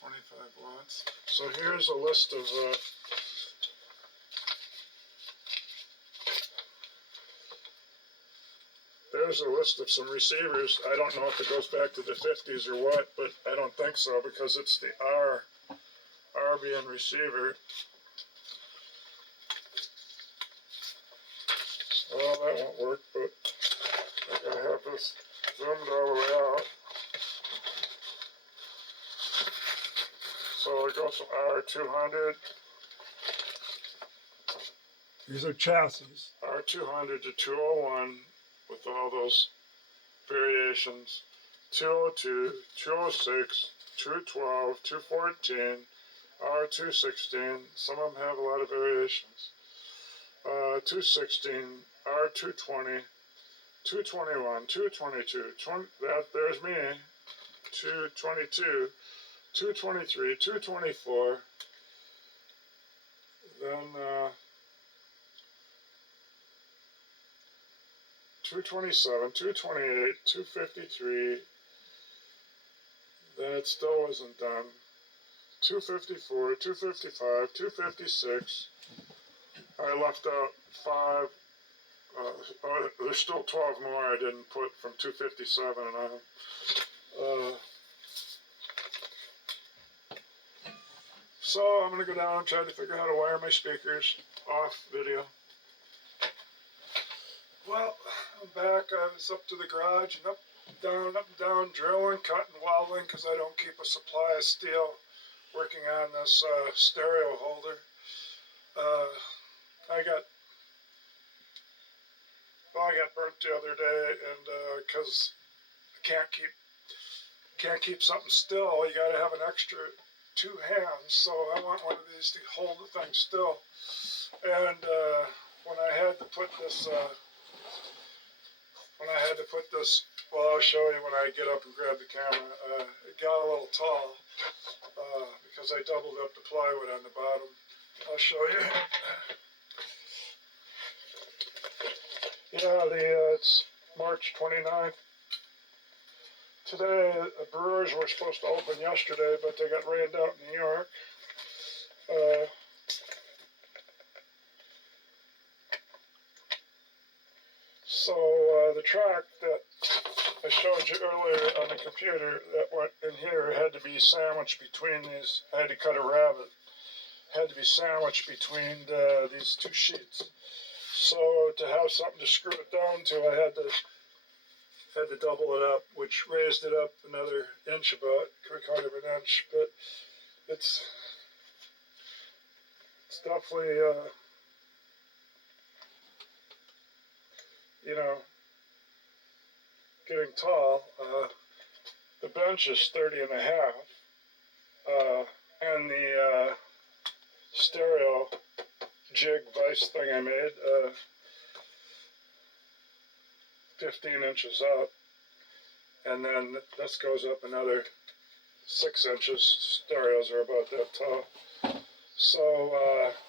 25 watts. So here's a list of, there's a list of some receivers. I don't know if it goes back to the 50s or what, but I don't think so, because it's the RBN receiver. Well, that won't work, but I gotta have this zoomed all the way out. So it goes from R200. These are chassis. R200 to 201 with all those variations. 202, 206, 212, 214, R216. Some of them have a lot of variations. 216, R220, 221, 222, there's me, 222, 223, 224, then 227, 228, 253, then it still wasn't done, 254, 255, 256, I left out 5, there's still 12 more I didn't put from 257 and on. So I'm going to go down and try to figure out how to wire my speakers off video. Well, I'm back. I was up to the garage and up and down, drilling, cutting, welding, because I don't keep a supply of steel, working on this stereo holder. I got burnt the other day, and because I can't keep something still, you got to have an extra 2 hands. So I want one of these to hold the thing still. And when I had to put this, well, I'll show you when I get up and grab the camera. It got a little tall because I doubled up the plywood on the bottom. I'll show you. Yeah, it's March 29th. Today, the brewers were supposed to open yesterday, but they got rained out in New York. So the track that I showed you earlier on the computer that went in here had to be sandwiched between these. I had to cut a rabbet. Had to be sandwiched between these 2 sheets. So to have something to screw it down to, I had to double it up, which raised it up another inch, about 3/4 of an inch. But it's definitely getting tall. The bench is 30 and a half, and the stereo jig vise thing I made 15 inches up, and then this goes up another 6 inches. Stereos are about that tall. So,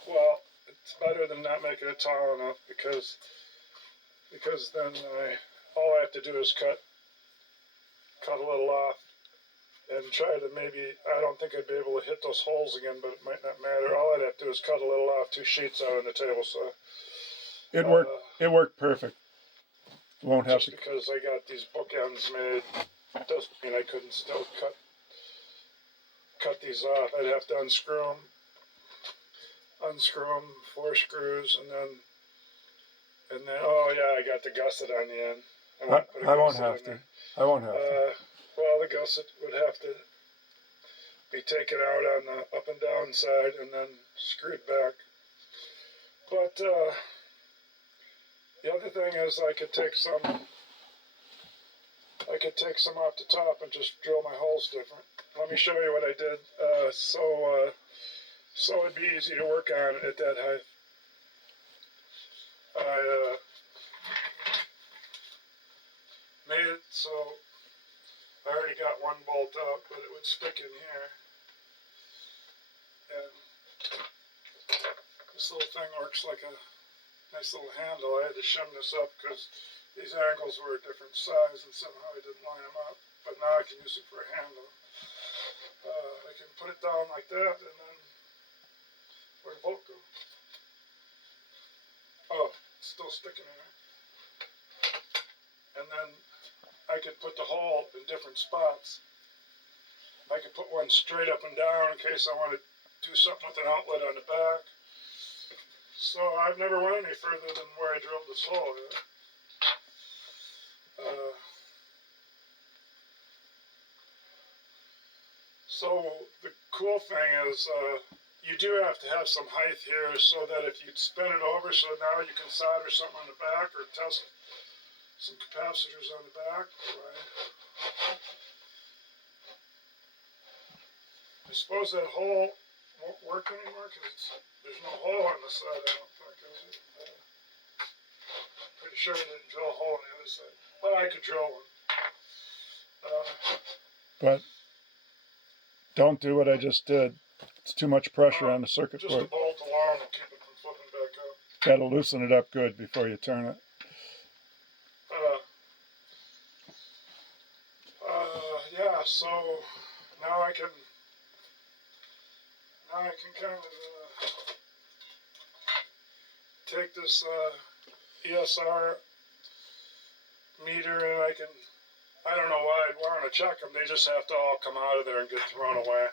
well, it's better than not making it tall enough because then all I have to do is cut a little off and try to maybe, I don't think I'd be able to hit those holes again, but it might not matter. All I'd have to do is cut a little off 2 sheets out on the table saw. It worked perfect. Won't have just to. because I got these bookends made doesn't mean I couldn't still cut these off. I'd have to unscrew them, 4 screws, and then oh yeah, I got the gusset on the end. I won't have to. I won't have to. Well, the gusset would have to be taken out on the up and down side and then screwed back. But the other thing is I could take some off the top and just drill my holes different. Let me show you what I did. So it'd be easy to work on at that height. I made it so I already got one bolt out, but it would stick in here. And this little thing works like a nice little handle. I had to shim this up because these angles were a different size and somehow I didn't line them up. But now I can use it for a handle. I can put it down like that and then where'd the bolt go? Oh, it's still sticking in there. And then I could put the hole in different spots. I could put one straight up and down in case I want to do something with an outlet on the back. So I've never went any further than where I drilled this hole here. So the cool thing is you do have to have some height here so that if you spin it over, so now you can solder something on the back or test some capacitors on the back. I suppose that hole won't work anymore because there's no hole on the side, I don't think, is it? Pretty sure I didn't drill a hole on the other side, but I could drill one. But don't do what I just did. It's too much pressure on the circuit just board. Just a bolt along and keep it from flipping back up. Gotta loosen it up good before you turn it. Yeah, so now I can kind of take this ESR meter and I don't know why I'd want to check them. They just have to all come out of there and get thrown away,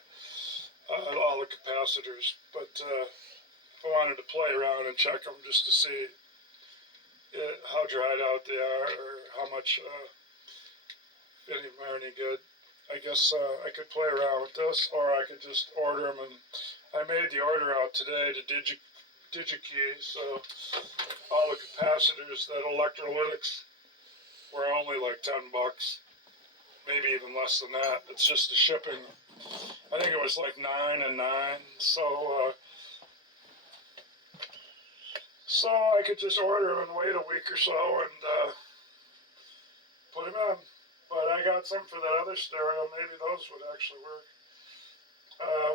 all the capacitors. But if I wanted to play around and check them just to see how dried out they are or how much, if any of them are any good, I guess I could play around with this, or I could just order them. And I made the order out today to DigiKey, so all the capacitors, that electrolytics, were only like $10, maybe even less than that. It's just the shipping. I think it was like $9 and $9. So I could just order them and wait a week or so and put them in. But I got some for that other stereo. Maybe those would actually work.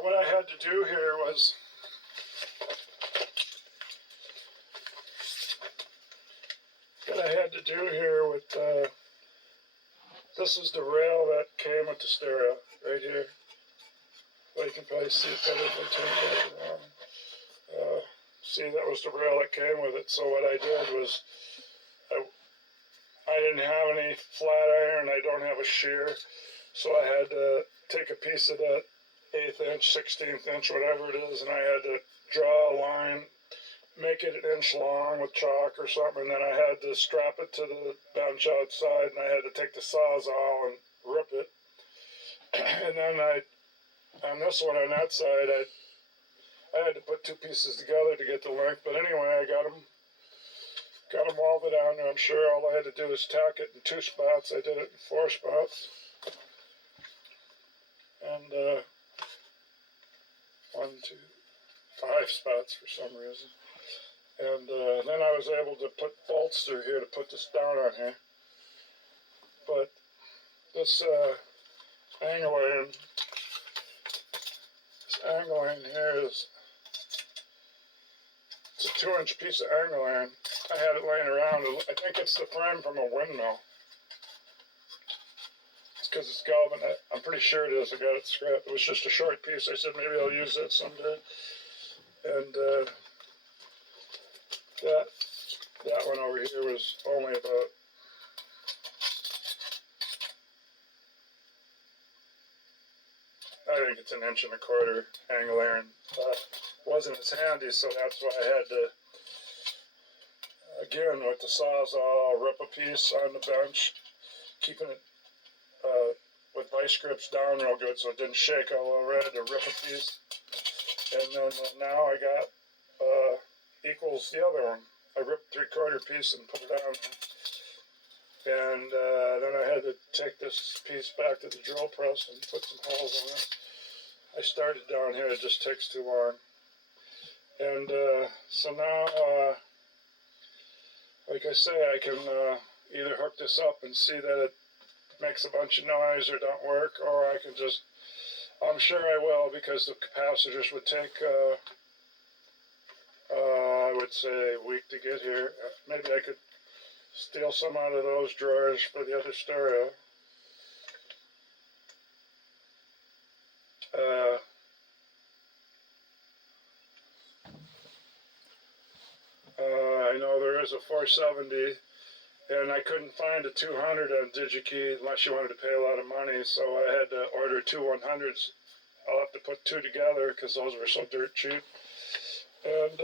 What I had to do here was with this is the rail that came with the stereo right here. Well, you can probably see it better if I turn it back around. See, that was the rail that came with it. So what I did was I didn't have any flat iron. I don't have a shear. So I had to take a piece of that 1/8 inch, 16th inch, whatever it is, and I had to draw a line, make it 1 inch long with chalk or something, and then I had to strap it to the bench outside, and I had to take the sawzall and rip it. And then on this one, on that side, I had to put 2 pieces together to get the length. But anyway, I got them welded on there. I'm sure all I had to do was tack it in 2 spots. I did it in 4 spots. And 1, 2, 5 spots for some reason. And then I was able to put bolts through here to put this down on here. but this angling here is, it's a 2-inch piece of angling. I had it laying around. I think it's the frame from a windmill. It's because it's galvanized. I'm pretty sure it is. I got it scrapped. It was just a short piece. I said maybe I'll use that someday. And that one over here was only about, I think it's 1.25 inches angle iron. Wasn't as handy, so that's why I had to, again, with the Sawzall, rip a piece on the bench, keeping it with vice grips down real good so it didn't shake all over. I had to rip a piece. And then now I got equals the other one. I ripped 3/4 piece and put it on. And then I had to take this piece back to the drill press and put some holes in it. I started down here, it just takes too long. And so now, like I say, I can either hook this up and see that it makes a bunch of noise or don't work, or I can just, I'm sure I will, because the capacitors would take, I would say, a week to get here. Maybe I could steal some out of those drawers for the other stereo. I know there is a 470, and I couldn't find a 200 on DigiKey unless you wanted to pay a lot of money, so I had to order 2 100s. I'll have to put 2 together because those were so dirt cheap. And,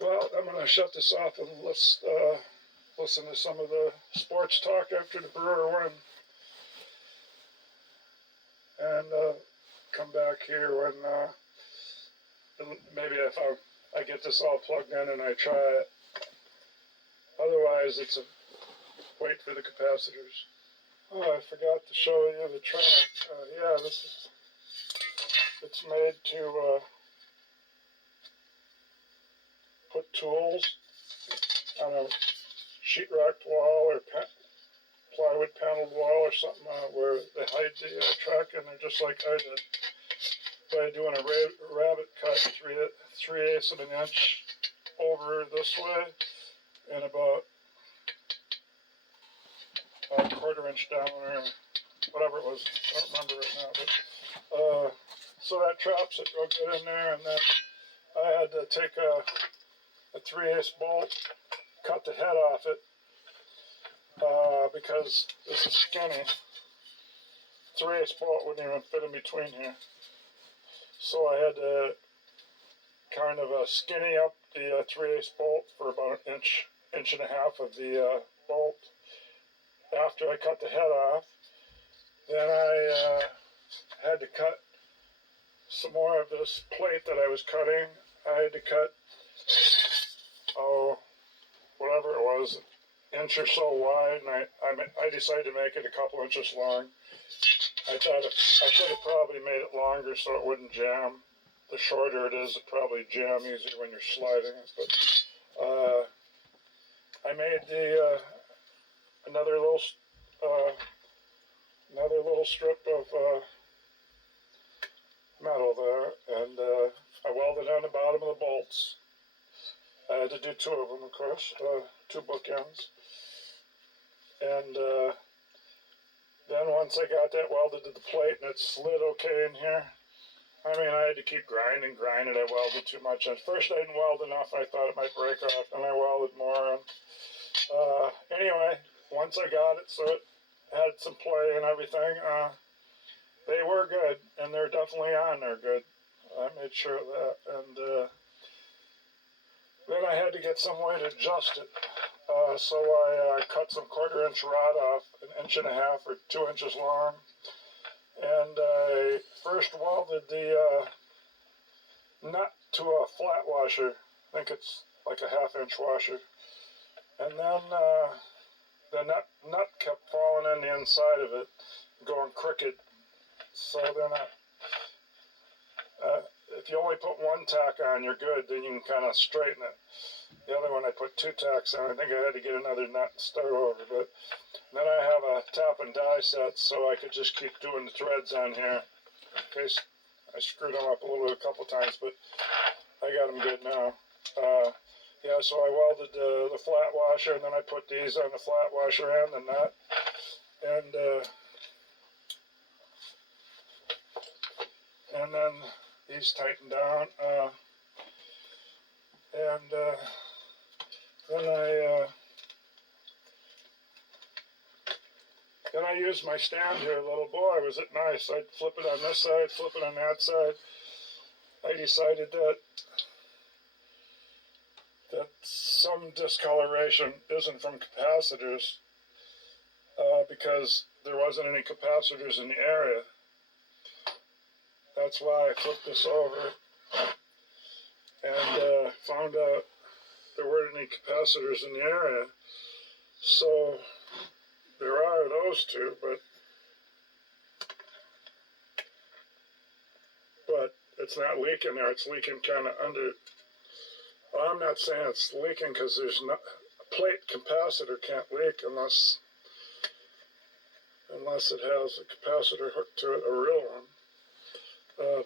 well, I'm going to shut this off and let's listen to some of the sports talk after the Brewer win. And come back here when maybe if I get this all plugged in and I try it. Otherwise, it's a wait for the capacitors. Oh, I forgot to show you the track. Yeah, it's made to put tools on a sheetrock wall or plywood paneled wall or something where they hide the track, and they're just like I did by doing a rabbit cut 3/8 of an inch over this way and about a 1/4 inch down or whatever it was. I don't remember right now, but so that traps it real good in there. And then I had to take a 3/8 bolt, cut the head off it because this is skinny. 3/8 bolt wouldn't even fit in between here. So I had to kind of skinny up the 3/8 bolt for about 1.5 inches of the bolt. After I cut the head off, then I had to cut some more of this plate that I was cutting. I had to cut, whatever it was, 1 inch or so wide, and I decided to make it a couple inches long. I thought I should have probably made it longer so it wouldn't jam. The shorter it is, it probably jam easier when you're sliding it. But I made the another little strip of metal there, and I welded on the bottom of the bolts. I had to do 2 of them, of course, 2 bookends. And then once I got that welded to the plate and it slid okay in here, I mean, I had to keep grinding. I welded too much. At first I didn't weld enough. I thought it might break off, and I welded more. And anyway, once I got it so it had some play and everything, they were good, and they're definitely on there good. I made sure of that. And then I had to get some way to adjust it. So I cut some 1/4 inch rod off, 1.5 inches or 2 inches long. And I first welded the nut to a flat washer. I think it's like a 1/2 inch washer. And then the nut kept falling in the inside of it, going crooked. So then if you only put one tack on, you're good. Then you can kind of straighten it. The other one I put 2 tacks on. I think I had to get another nut and start over. But then I have a tap and die set, so I could just keep doing the threads on here. In case I screwed them up a couple times, but I got them good now. Yeah, so I welded the flat washer, and then I put these on the flat washer and the nut. And then these tightened down. Then I used my stand here a little. Boy, was it nice. I'd flip it on this side, flip it on that side. I decided that some discoloration isn't from capacitors because there wasn't any capacitors in the area. That's why I flipped this over and found out there weren't any capacitors in the area. So there are those two, but it's not leaking there. It's leaking kind of under. Well, I'm not saying it's leaking because there's not a plate capacitor can't leak unless it has a capacitor hooked to it, a real one.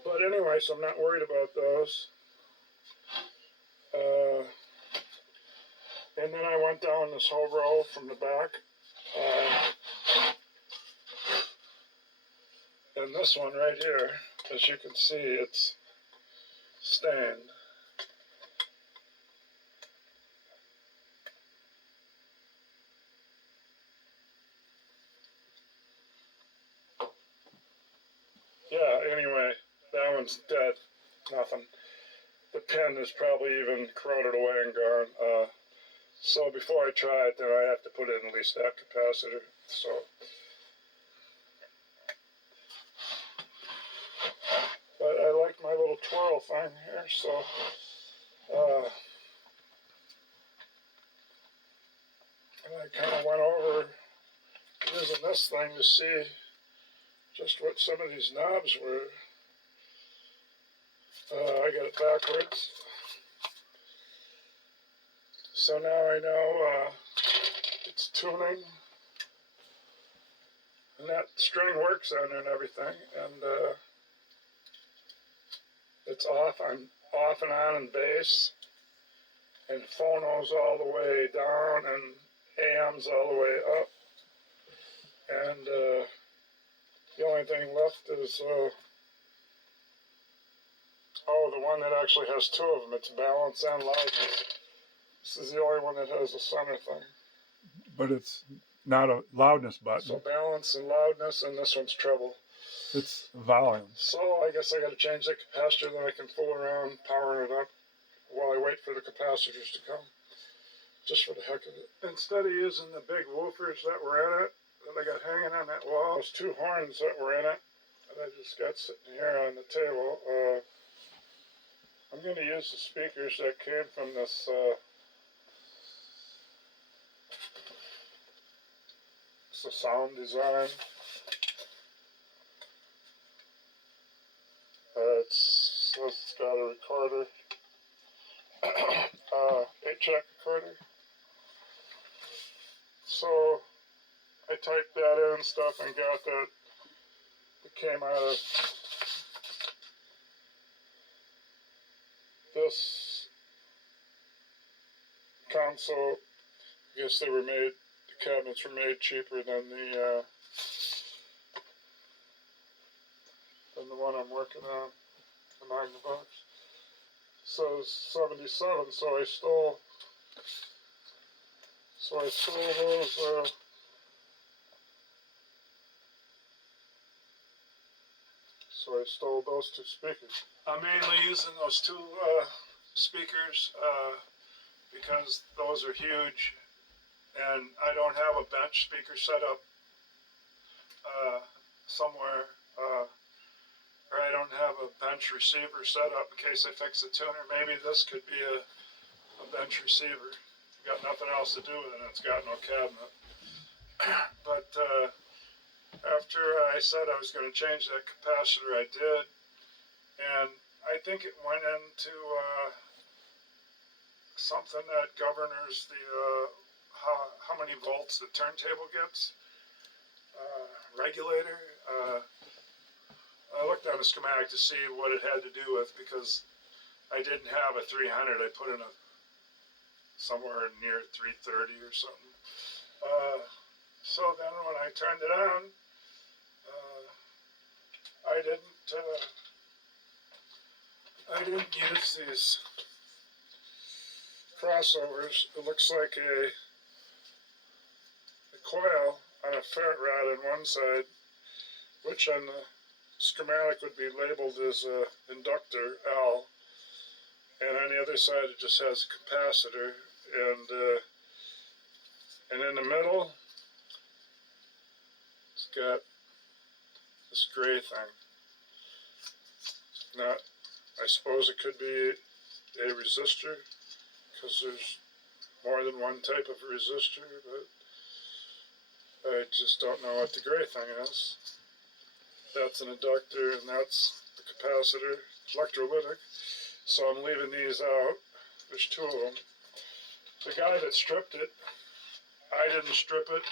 But anyway, so I'm not worried about those. And then I went down this whole row from the back. And this one right here, as you can see, it's stained. Yeah, anyway, that one's dead. Nothing. The pin is probably even corroded away and gone. So before I try it, then I have to put in at least that capacitor. So, but I like my little twirl thing here, so and I kind of went over using this thing to see just what some of these knobs were. I got it backwards. So now I know it's tuning. And that string works on there and everything. And it's off and on in bass. And phonos all the way down and AMs all the way up. And the only thing left is the one that actually has 2 of them. It's balance and loudness. This is the only one that has a center thing. But it's not a loudness button. So balance and loudness, and this one's treble. It's volume. So I guess I got to change that capacitor, then I can fool around powering it up while I wait for the capacitors to come. Just for the heck of it. Instead of using the big woofers that were in it, that I got hanging on that wall, those 2 horns that were in it, that I just got sitting here on the table, I'm going to use the speakers that came from this it's a sound design. It's got a recorder, 8-track recorder. So I typed that in and stuff and got that. It came out of this console. I guess they were made, the cabinets were made cheaper than the one I'm working on, the Magnavox. So it's 77, so I stole those 2 speakers. I'm mainly using those 2 speakers because those are huge, and I don't have a bench speaker set up somewhere, or I don't have a bench receiver set up in case I fix the tuner. Maybe this could be a bench receiver. Got nothing else to do with it, and it's got no cabinet. But after I said I was going to change that capacitor, I did, and I think it went into something that governs the how many volts the turntable gets. Regulator. I looked on the schematic to see what it had to do with, because I didn't have a 300. I put in a somewhere near 330 or something. So then when I turned it on, I didn't use these crossovers. It looks like a coil on a ferret rod on one side, which on the schematic would be labeled as a inductor L, and on the other side it just has a capacitor, and in the middle it's got this gray thing. Not, I suppose it could be a resistor, because there's more than one type of resistor, but I just don't know what the gray thing is. That's an inductor, and that's the capacitor, electrolytic. So I'm leaving these out. There's two of them. The guy that stripped it, I didn't strip it.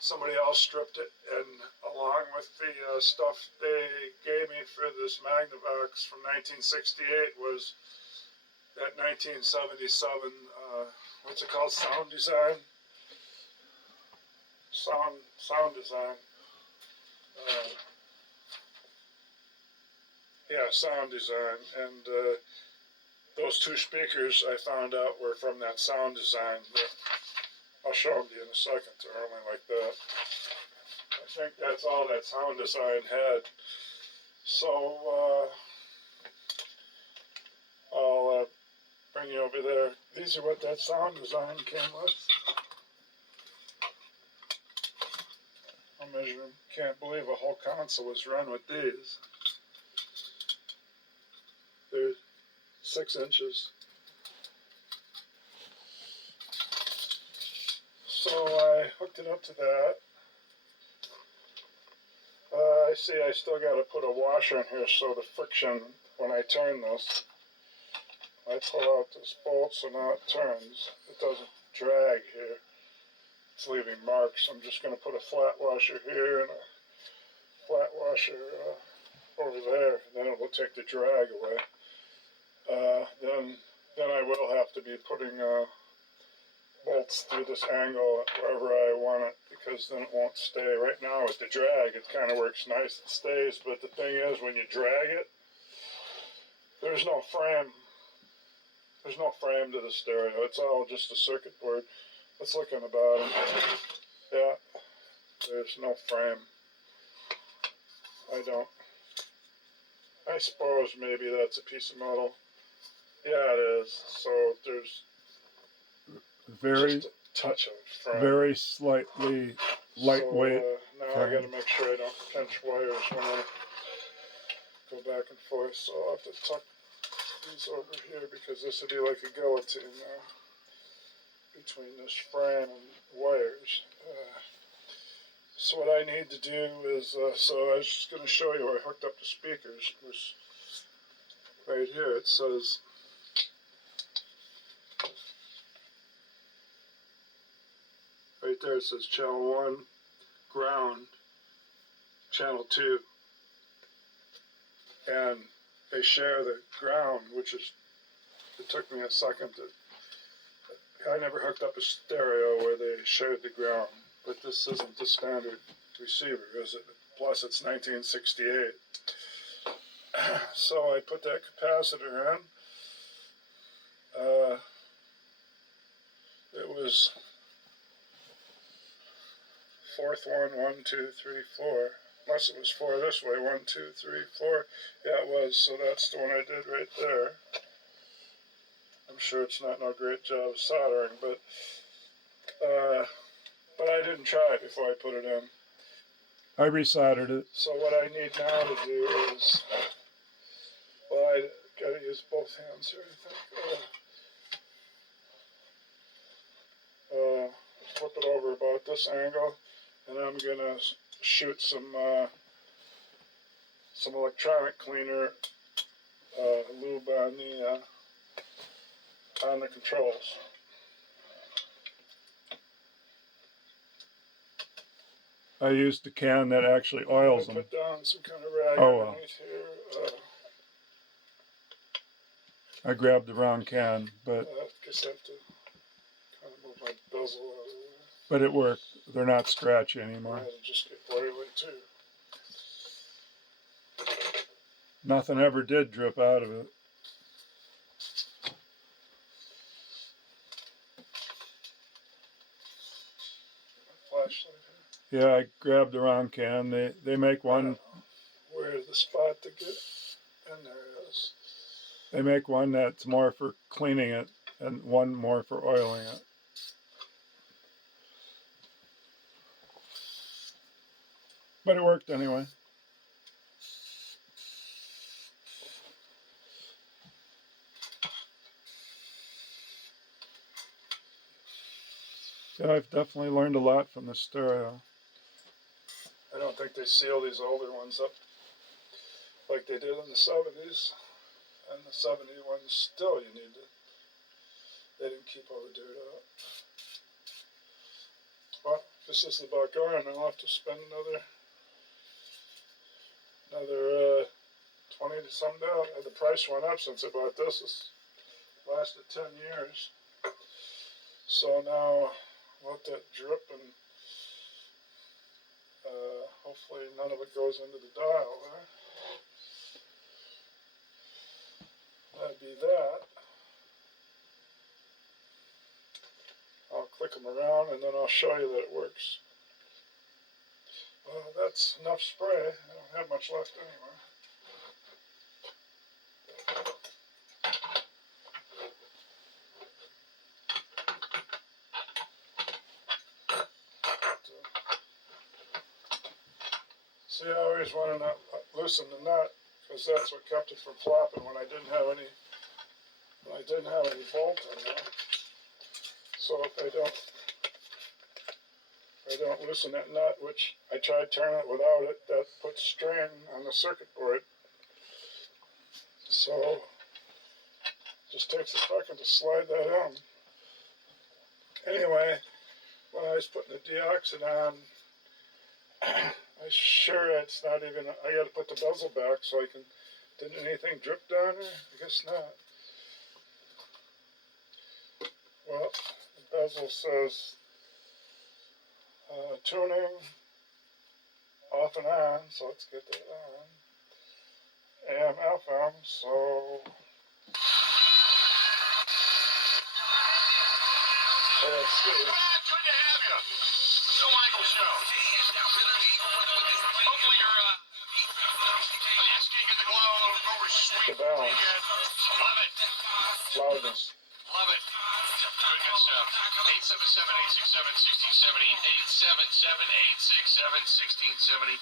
Somebody else stripped it, and along with the stuff they gave me for this Magnavox from 1968 was that 1977, what's it called, sound design? Sound design. Yeah, sound design, and those two speakers I found out were from that sound design, but I'll show them to you in a second. They're only like that. I think that's all that sound design had. So I'll bring you over there. These are what that sound design came with. I'll measure them. Can't believe a whole console was run with these. They're 6 inches. So I hooked it up to that. I see I still got to put a washer in here so the friction, when I turn this, I pull out this bolt so now it turns. It doesn't drag here. It's leaving marks. I'm just going to put a flat washer here and a flat washer over there. Then it will take the drag away. Then I will have to be putting bolts through this angle wherever I want it, because then it won't stay. Right now with the drag, it kind of works nice. It stays, but the thing is, when you drag it, there's no frame. There's no frame to the stereo. It's all just a circuit board. Let's look on the bottom. Yeah, there's no frame. I suppose maybe that's a piece of metal. Yeah, it is. So there's very just a touch of frame. very slightly lightweight. So, now I got to make sure I don't pinch wires when I go back and forth. So I'll have to tuck these over here, because this would be like a guillotine now between this frame and wires. So what I need to do is, so I was just going to show you where I hooked up the speakers. It was right here. It says, right there it says channel 1, ground, channel 2. And they share the ground, which is, it took me a second to, I never hooked up a stereo where they shared the ground. But this isn't the standard receiver, is it? Plus it's 1968. So I put that capacitor in. It was fourth one, 1, 2, 3, 4. Unless it was 4 this way, 1, 2, 3, 4. Yeah, it was. So that's the one I did right there. I'm sure it's not no great job of soldering, but I didn't try it before I put it in. I resoldered it. So what I need now to do is, well, I gotta use both hands here, I think. Flip it over about this angle, and I'm gonna shoot some electronic cleaner lube on the controls. I used a can that actually oils them. Put down some kind of rag underneath here. I grabbed the wrong can, but I guess I have to kind of move my bezel out of the way. But it worked. They're not scratchy anymore. It'll just get oily too. Nothing ever did drip out of it. Flashlight here. Yeah, I grabbed the wrong can. They make one. Where's the spot to get? And there it is. They make one that's more for cleaning it and one more for oiling it. But it worked anyway. Yeah, I've definitely learned a lot from this stereo. I don't think they seal these older ones up like they did in the 70s. And the 70 ones still you need to, they didn't keep all the dirt out. Well, this is about gone. I'll have to spend another 20 to some dollars. The price went up since I bought this. It's lasted 10 years. So now let that drip and hopefully none of it goes into the dial there. That'd be that. I'll click them around and then I'll show you that it works. Well, that's enough spray. I don't have much left anyway. See, I always wanted to loosen the nut because that's what kept it from flopping when I didn't have any bolt in there. So if I don't loosen that nut, which I tried turning it without it, that puts strain on the circuit board. So it just takes a second to slide that in. Anyway, when I was putting the deoxit on, I'm sure it's not even, I got to put the bezel back so I can, didn't anything drip down there? I guess not. Well, the bezel says tuning off and on, so let's get that on. AM, FM, so let's see. Good to have you. The Michael Show. Hopefully you're basking in the glow of over sweet. The balance. Love it. Loudness. Love it. Good stuff. 877-867-1670. 877-867-1670.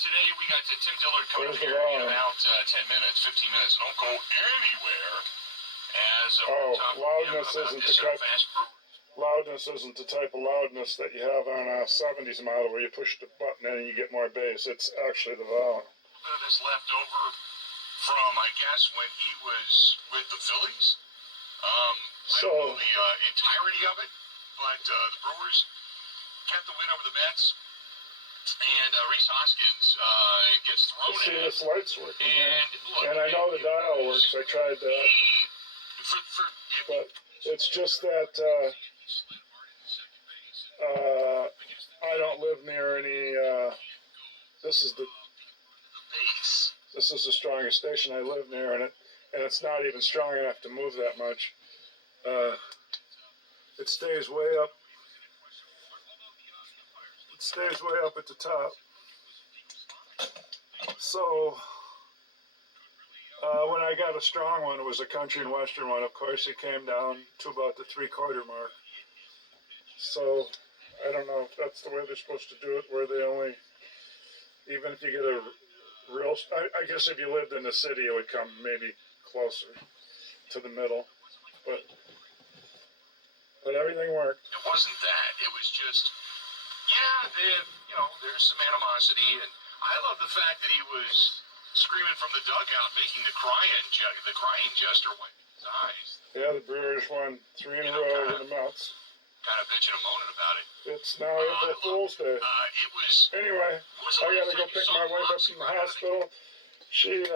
Today we got Tim Dillard coming up here in about 10 minutes, 15 minutes. Don't go anywhere. As loudness isn't the type of loudness that you have on a 70s model where you push the button in and you get more bass. It's actually the volume. This left over from, I guess, when he was with the Phillies. I don't know the entirety of it, but the Brewers get the win over the Mets. And Rhys Hoskins gets thrown in. See, this light's working here. And I know the dial works. I tried that. But it's just that I don't live near any. This is the strongest station I live near, and it's not even strong enough to move that much. It stays way up. It stays way up at the top. So when I got a strong one, it was a country and western one. Of course, it came down to about the 3/4 mark. So I don't know if that's the way they're supposed to do it, where they only, even if you get a real, I guess if you lived in the city, it would come maybe closer to the middle, but everything worked. It wasn't that. It was just, yeah, there's some animosity, and I love the fact that he was screaming from the dugout, making the crying gesture, wiping his eyes. Yeah, the Brewers won 3 in a row over the Mets. Kind of bitching and moaning about it. It's now April Fool's Day. It was. Anyway, I gotta go pick my wife up from the hospital. She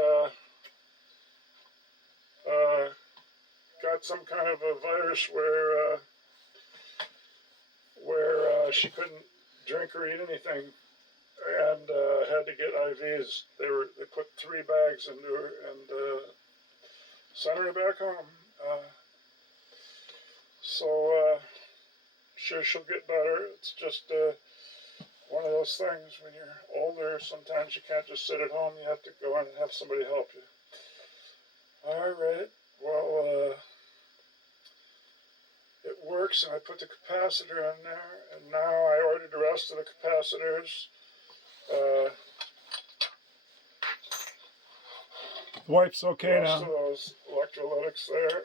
got some kind of a virus where she couldn't drink or eat anything, and had to get IVs. They put 3 bags into her and sent her back home. So sure she'll get better. It's just one of those things when you're older. Sometimes you can't just sit at home. You have to go in and have somebody help you. All right. Well, it works, and I put the capacitor in there, and now I ordered the rest of the capacitors. The wife's okay now. Most of those electrolytics there.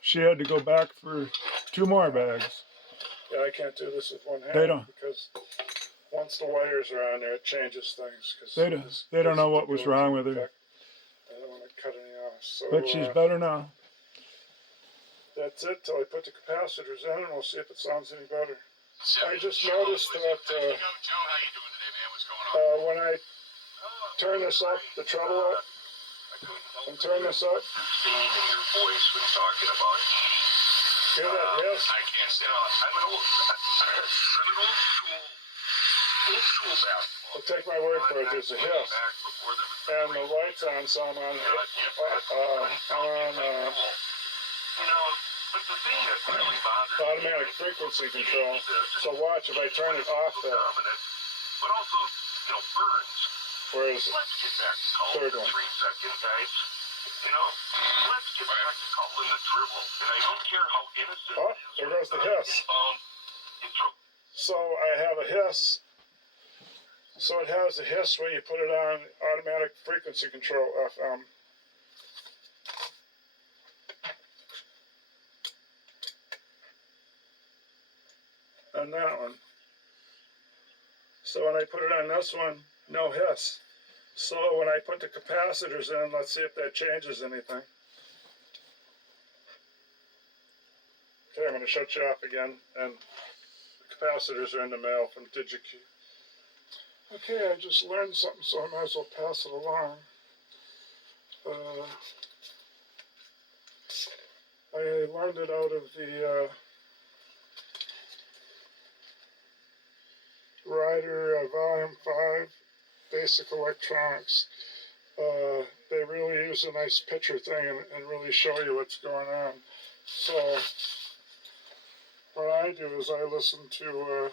She had to go back for 2 more bags. Yeah, I can't do this with one hand. They don't. Because once the wires are on there, it changes things. Cause they don't know what was wrong with her. I don't want to cut any off. So, but she's better now. That's it till I put the capacitors in, and we'll see if it sounds any better. I just noticed that when I turn this up, the treble up, and turn this up, Theme in your voice when talking about hear that hiss? I can't say I'm an old school basketball. Well, take my word for it, there's a hiss. And the light's on, so I'm on, But the thing that really bothers automatic frequency control. So watch, if I turn it off there. But also, burns. Where is it? Let's get back to calling Third the one. 3 seconds, guys. Let's get back to calling the dribble. And I don't care how innocent Oh, there goes the hiss. So I have a hiss. So it has a hiss when you put it on automatic frequency control FM. On that one. So when I put it on this one, no hiss. So when I put the capacitors in, let's see if that changes anything. Okay, I'm going to shut you off again, and the capacitors are in the mail from DigiKey. Okay, I just learned something, so I might as well pass it along. I learned it out of the Rider Volume 5, Basic Electronics. They really use a nice picture thing and really show you what's going on. So what I do is I listen to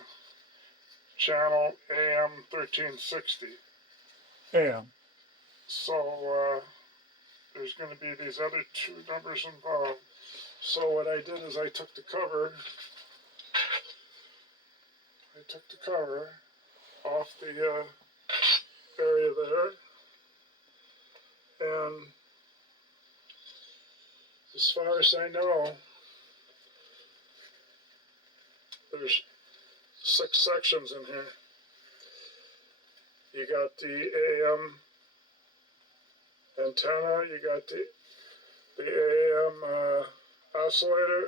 channel AM 1360. AM. So there's going to be these other 2 numbers involved. So what I did is I took the cover off the area there, and as far as I know, there's 6 sections in here. You got the AM antenna, you got the AM oscillator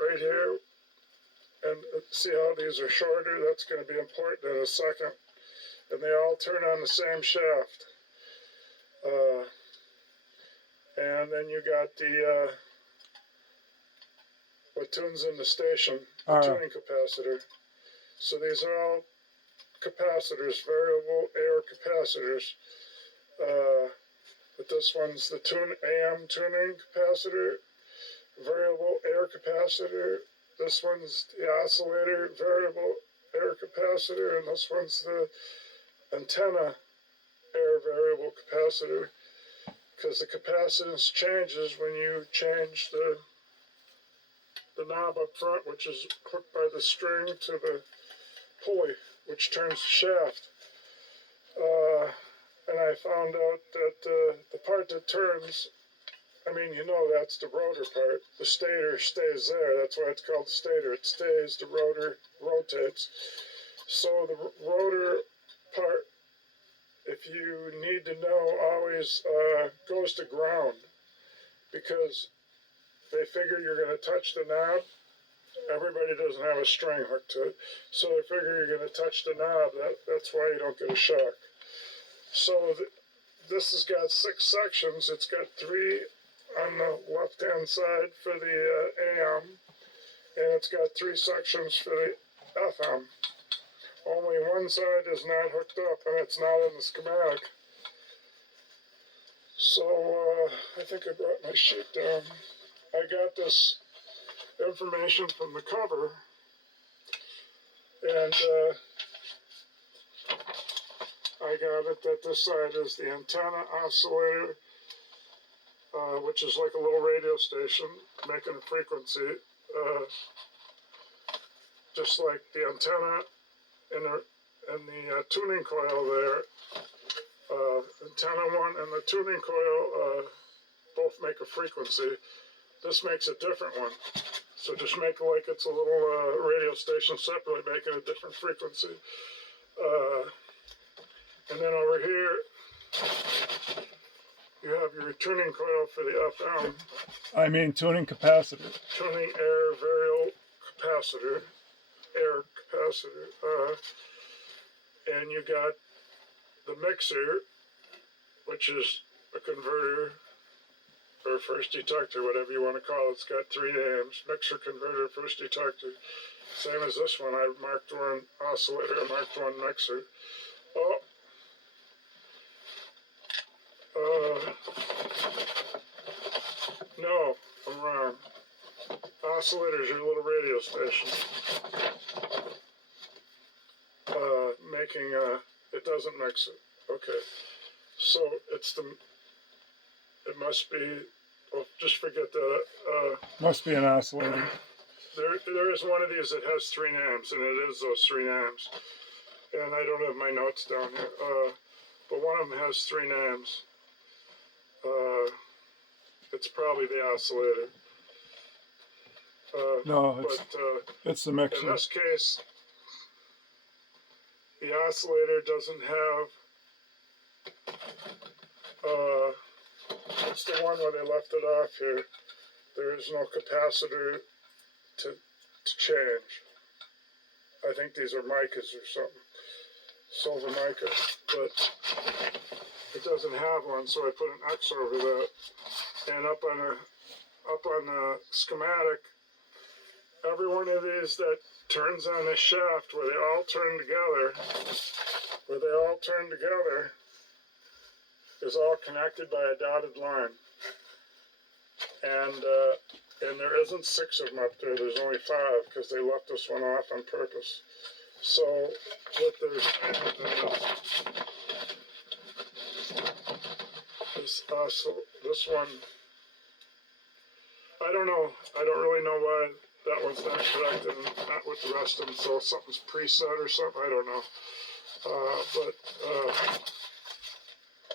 right here. And see how these are shorter? That's going to be important in a second. And they all turn on the same shaft. And then you got the what tunes in the station, the tuning capacitor. So these are all capacitors, variable air capacitors. But this one's the AM tuning capacitor, variable air capacitor. This one's the oscillator, variable air capacitor, and this one's the antenna air variable capacitor, because the capacitance changes when you change the knob up front, which is hooked by the string, to the pulley, which turns the shaft. And I found out that the part that turns, that's the rotor part. The stator stays there. That's why it's called the stator. It stays, the rotor rotates. So the rotor part, if you need to know, always goes to ground, because they figure you're going to touch the knob. Everybody doesn't have a string hooked to it, so they figure you're going to touch the knob. That's why you don't get a shock. So this has got 6 sections. It's got 3 on the left-hand side for the AM, and it's got 3 sections for the FM. Only one side is not hooked up, and it's not in the schematic. So I think I brought my sheet down. I got this information from the cover, and I got it that this side is the antenna oscillator, which is like a little radio station making a frequency, just like the antenna and the tuning coil there. Antenna 1 and the tuning coil both make a frequency. This makes a different one. So just make it like it's a little radio station separately making a different frequency. And then over here, you have your tuning coil for the FM. I mean tuning capacitor. Tuning air variable capacitor. Air capacitor. And you got the mixer, which is a converter or first detector, whatever you want to call it. It's got 3 names: mixer, converter, first detector. Same as this one. I marked one oscillator, I marked one mixer. Oh. No, I'm wrong. Oscillator's your little radio station. Making it doesn't mix it. Okay. So it must be, well, just forget that. Must be an oscillator. There is one of these that has 3 names, and it is those 3 names. And I don't have my notes down here. But one of them has 3 names. It's probably the oscillator. No, it's the mixer. In this case, the oscillator doesn't have, it's the one where they left it off here. There is no capacitor to change. I think these are micas or something. Silver mica, but it doesn't have one, so I put an X over that. And up on the schematic, every one of these that turns on this shaft where they all turn together, is all connected by a dotted line. And there isn't 6 of them up there. There's only 5 because they left this one off on purpose. So what they're saying is this one, I don't know. I don't really know why that one's not correct and not with the rest of them. So something's preset or something. I don't know.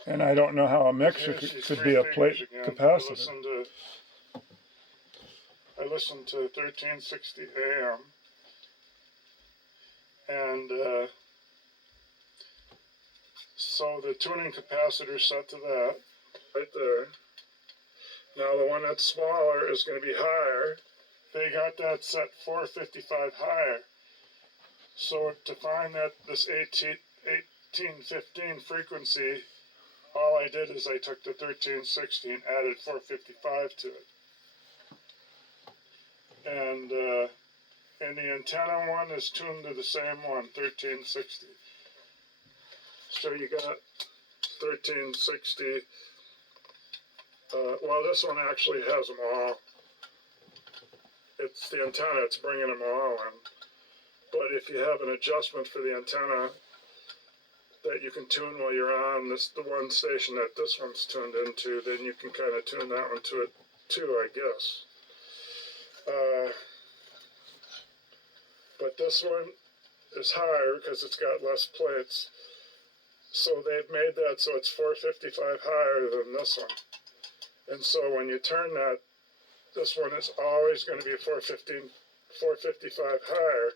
And I don't know how a mixer could be a plate capacitor. I listened to 1360 AM, and so the tuning capacitor set to that, right there. Now the one that's smaller is going to be higher. They got that set 455 higher. So to find that this 1815 frequency, all I did is I took the 1360 and added 455 to it. And the antenna one is tuned to the same one, 1360. So you got 1360. Well, this one actually has them all. It's the antenna, it's bringing them all in. But if you have an adjustment for the antenna that you can tune while you're on the one station that this one's tuned into, then you can kind of tune that one to it too, I guess. But this one is higher because it's got less plates. So they've made that so it's 455 higher than this one. And so when you turn that, this one is always going to be 455 higher.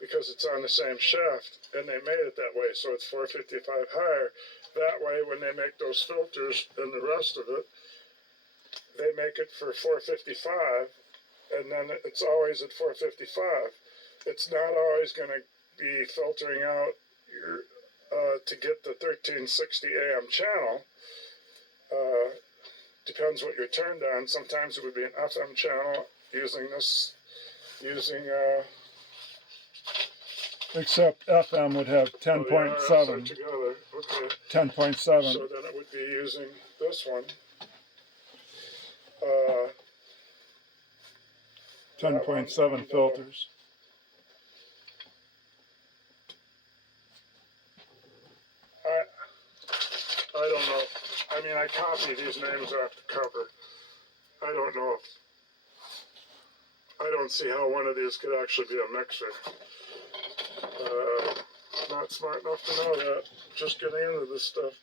because it's on the same shaft, and they made it that way, so it's 455 higher. That way, when they make those filters and the rest of it, they make it for 455, and then it's always at 455. It's not always going to be filtering out your, to get the 1360 AM channel. Depends what you're turned on. Sometimes it would be an FM channel using this, except FM would have 10.7. Together. Okay. 10.7. So then it would be using this one. 10.7 filters. I don't know. I mean, I copied these names off the cover. I don't know if, I don't see how one of these could actually be a mixer. Not smart enough to know that. Just getting into this stuff.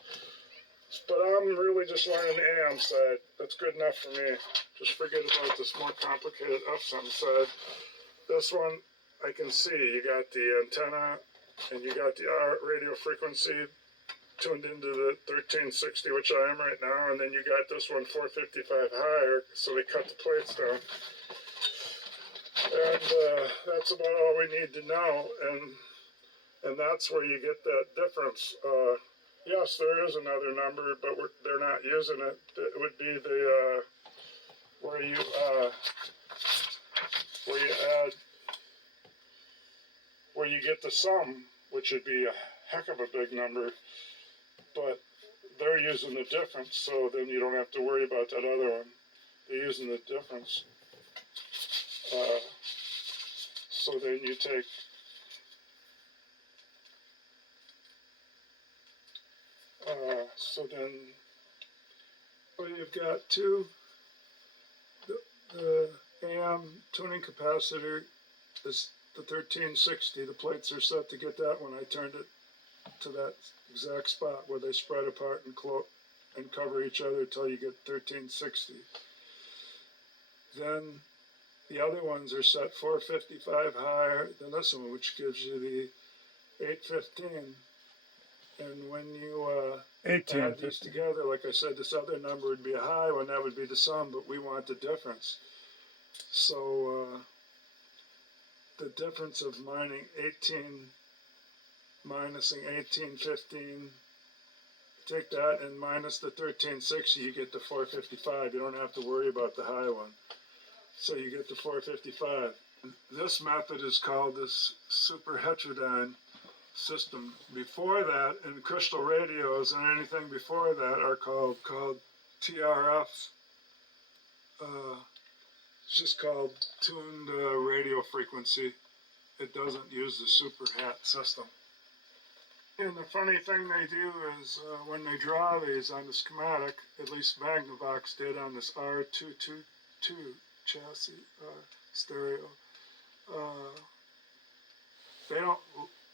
But I'm really just learning the AM side. That's good enough for me. Just forget about this more complicated FM side. This one, I can see you got the antenna and you got the radio frequency tuned into the 1360, which I am right now, and then you got this one 455 higher, so they cut the plates down. And that's about all we need to know, and that's where you get that difference. Yes, there is another number, but they're not using it. It would be the where you add, where you get the sum, which would be a heck of a big number. But they're using the difference, so then you don't have to worry about that other one. They're using the difference. So then you take well, you've got the AM tuning capacitor is the 1360. The plates are set to get that when I turned it to that exact spot where they spread apart and cover each other until you get 1360. Then the other ones are set 455 higher than this one, which gives you the 815. And when you add these together, like I said, this other number would be a high one, that would be the sum, but we want the difference. So the difference of minusing 1815, take that and minus the 1360, you get the 455. You don't have to worry about the high one. So you get the 455. This method is called this superheterodyne system. Before that, in crystal radios and anything before that are called TRF. It's just called tuned radio frequency. It doesn't use the superhat system. And the funny thing they do is when they draw these on the schematic, at least Magnavox did on this R-322 chassis stereo,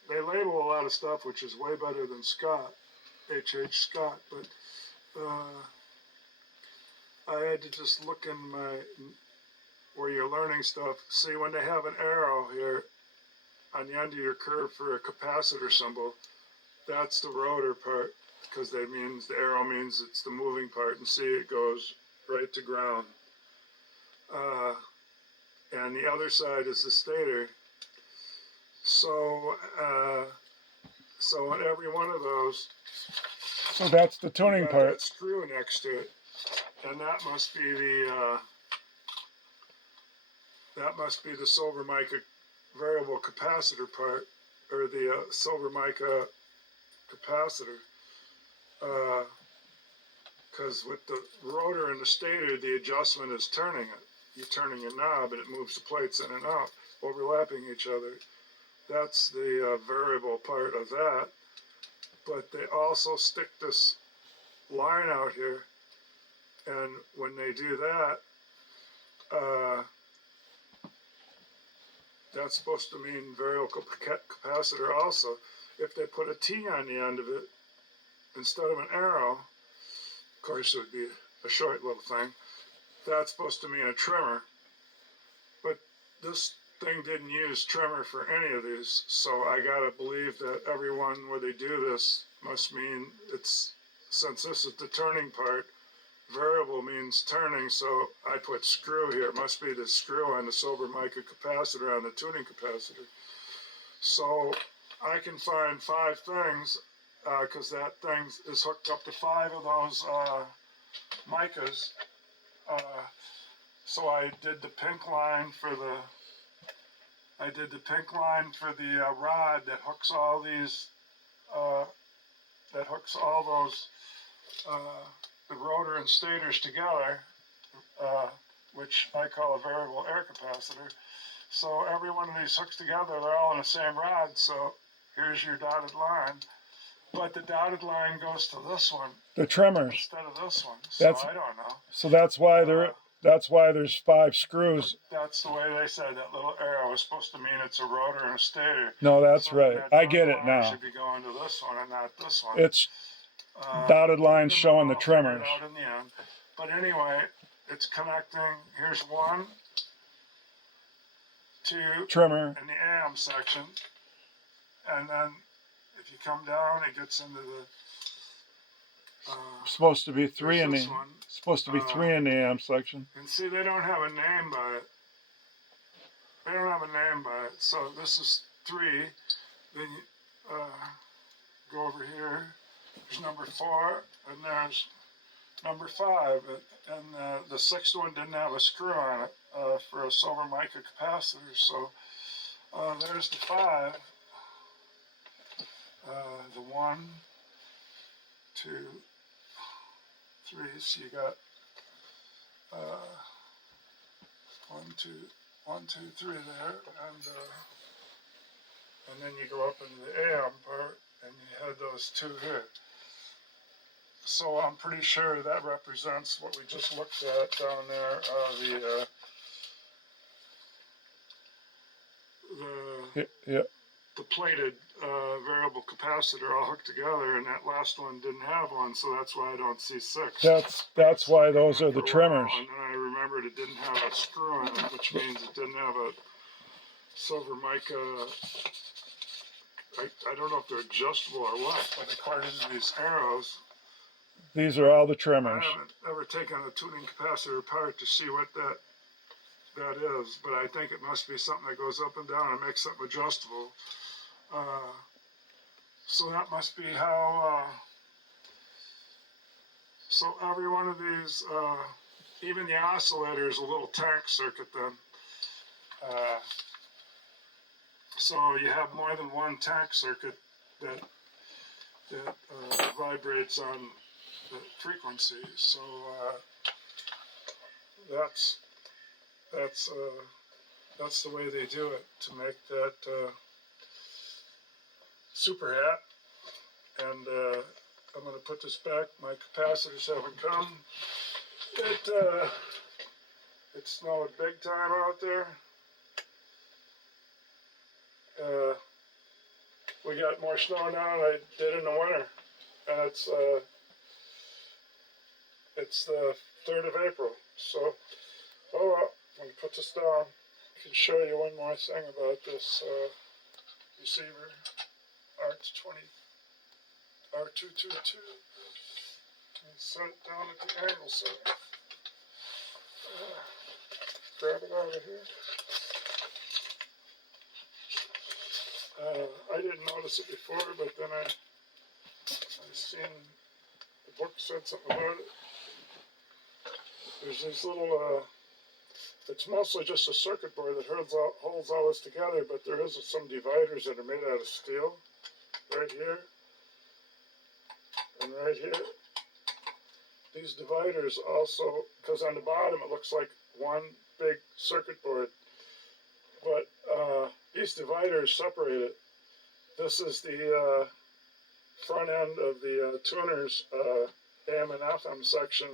they label a lot of stuff, which is way better than Scott, H.H. Scott, but I had to just look in where you're learning stuff. See, when they have an arrow here on the end of your curve for a capacitor symbol, that's the rotor part, because the arrow means it's the moving part, and see, it goes right to ground. And the other side is the stator. So on every one of those, so that's the tuning part. That screw next to it, and that must be the silver mica variable capacitor part, or the silver mica capacitor. Because with the rotor and the stator, the adjustment is turning it. You're turning a knob and it moves the plates in and out, overlapping each other. That's the variable part of that. But they also stick this line out here, and when they do that, that's supposed to mean variable capacitor also. If they put a T on the end of it, instead of an arrow, of course it would be a short little thing, that's supposed to mean a trimmer. But this thing didn't use trimmer for any of these, so I gotta believe that everyone where they do this must mean it's, since this is the turning part, variable means turning, so I put screw here. It must be the screw on the silver mica capacitor on the tuning capacitor. So I can find 5 things, because that thing is hooked up to 5 of those micas. So I did the pink line for the rod that hooks all these, that hooks all those, the rotor and stators together, which I call a variable air capacitor. So every one of these hooks together, they're all in the same rod, so here's your dotted line. But the dotted line goes to this one. The trimmers. Instead of this one, so I don't know. So that's why there's 5 screws. That's the way they said that little arrow was supposed to mean it's a rotor and a stator. No, that's so right. I get it now. Should be going to this one and not this one. It's dotted lines showing the trimmers. Out in the end. But anyway, it's connecting. Here's 1, 2, trimmer in the AM section, and then if you come down, it gets into the. Supposed to be 3 in the. One. Supposed to be 3 in the AM section. And see, they don't have a name by it. They don't have a name by it. So this is 3. Then you go over here. There's number 4, and there's number 5. And the 6th one didn't have a screw on it for a silver mica capacitor. So there's the 5. The 1, 2, 3. So you got 1, 2, 3 there, and then you go up into the AM part, and you had those 2 here. So I'm pretty sure that represents what we just looked at down there. The plated variable capacitor all hooked together, and that last one didn't have one, so that's why I don't see 6. That's why those are the trimmers. And then I remembered it didn't have a screw on it, which means it didn't have a silver mica. I don't know if they're adjustable or what, but according to these arrows, these are all the I trimmers. haven't ever taken a tuning capacitor apart to see what that is, but I think it must be something that goes up and down and makes something adjustable. So that must be how, so every one of these, even the oscillator is a little tank circuit then. So you have more than one tank circuit that vibrates on the frequency. So that's the way they do it to make that super hat. And I'm going to put this back. My capacitors haven't come. It snowed big time out there. We got more snow now than I did in the winter, and it's the 3rd of April. So, oh well, I'm going to put this down. I can show you one more thing about this receiver, R-322. Set it down at the angle setting. Grab it out of here. I didn't notice it before, but then I seen the book said something about it. There's these little, it's mostly just a circuit board that holds all this together, but there is some dividers that are made out of steel, right here, and right here. These dividers also, because on the bottom it looks like one big circuit board, but these dividers separate it. This is the front end of the tuner's AM and FM section,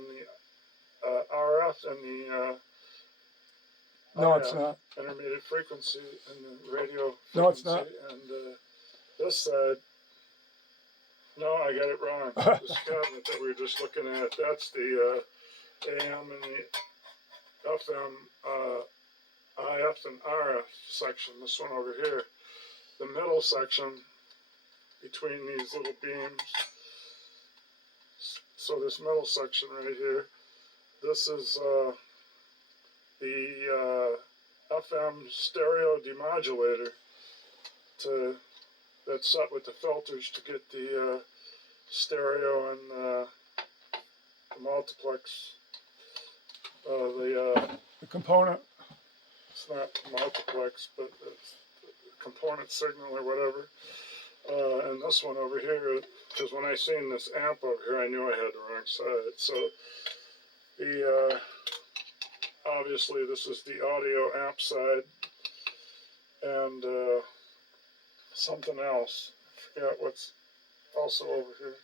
the RF and the no, it's not. Intermediate frequency and the radio frequency. No, it's not. And this side, no, I got it wrong. This cabinet that we were just looking at, that's the AM and the FM IF and RF section, this one over here. The middle section between these little beams. So this middle section right here, this is the FM stereo demodulator that's set with the filters to get the stereo and the multiplex. The component. It's not multiplex, but it's component signal or whatever. And this one over here, because when I seen this amp over here, I knew I had the wrong side. So the obviously this is the audio amp side, and something else. I forgot what's also over here.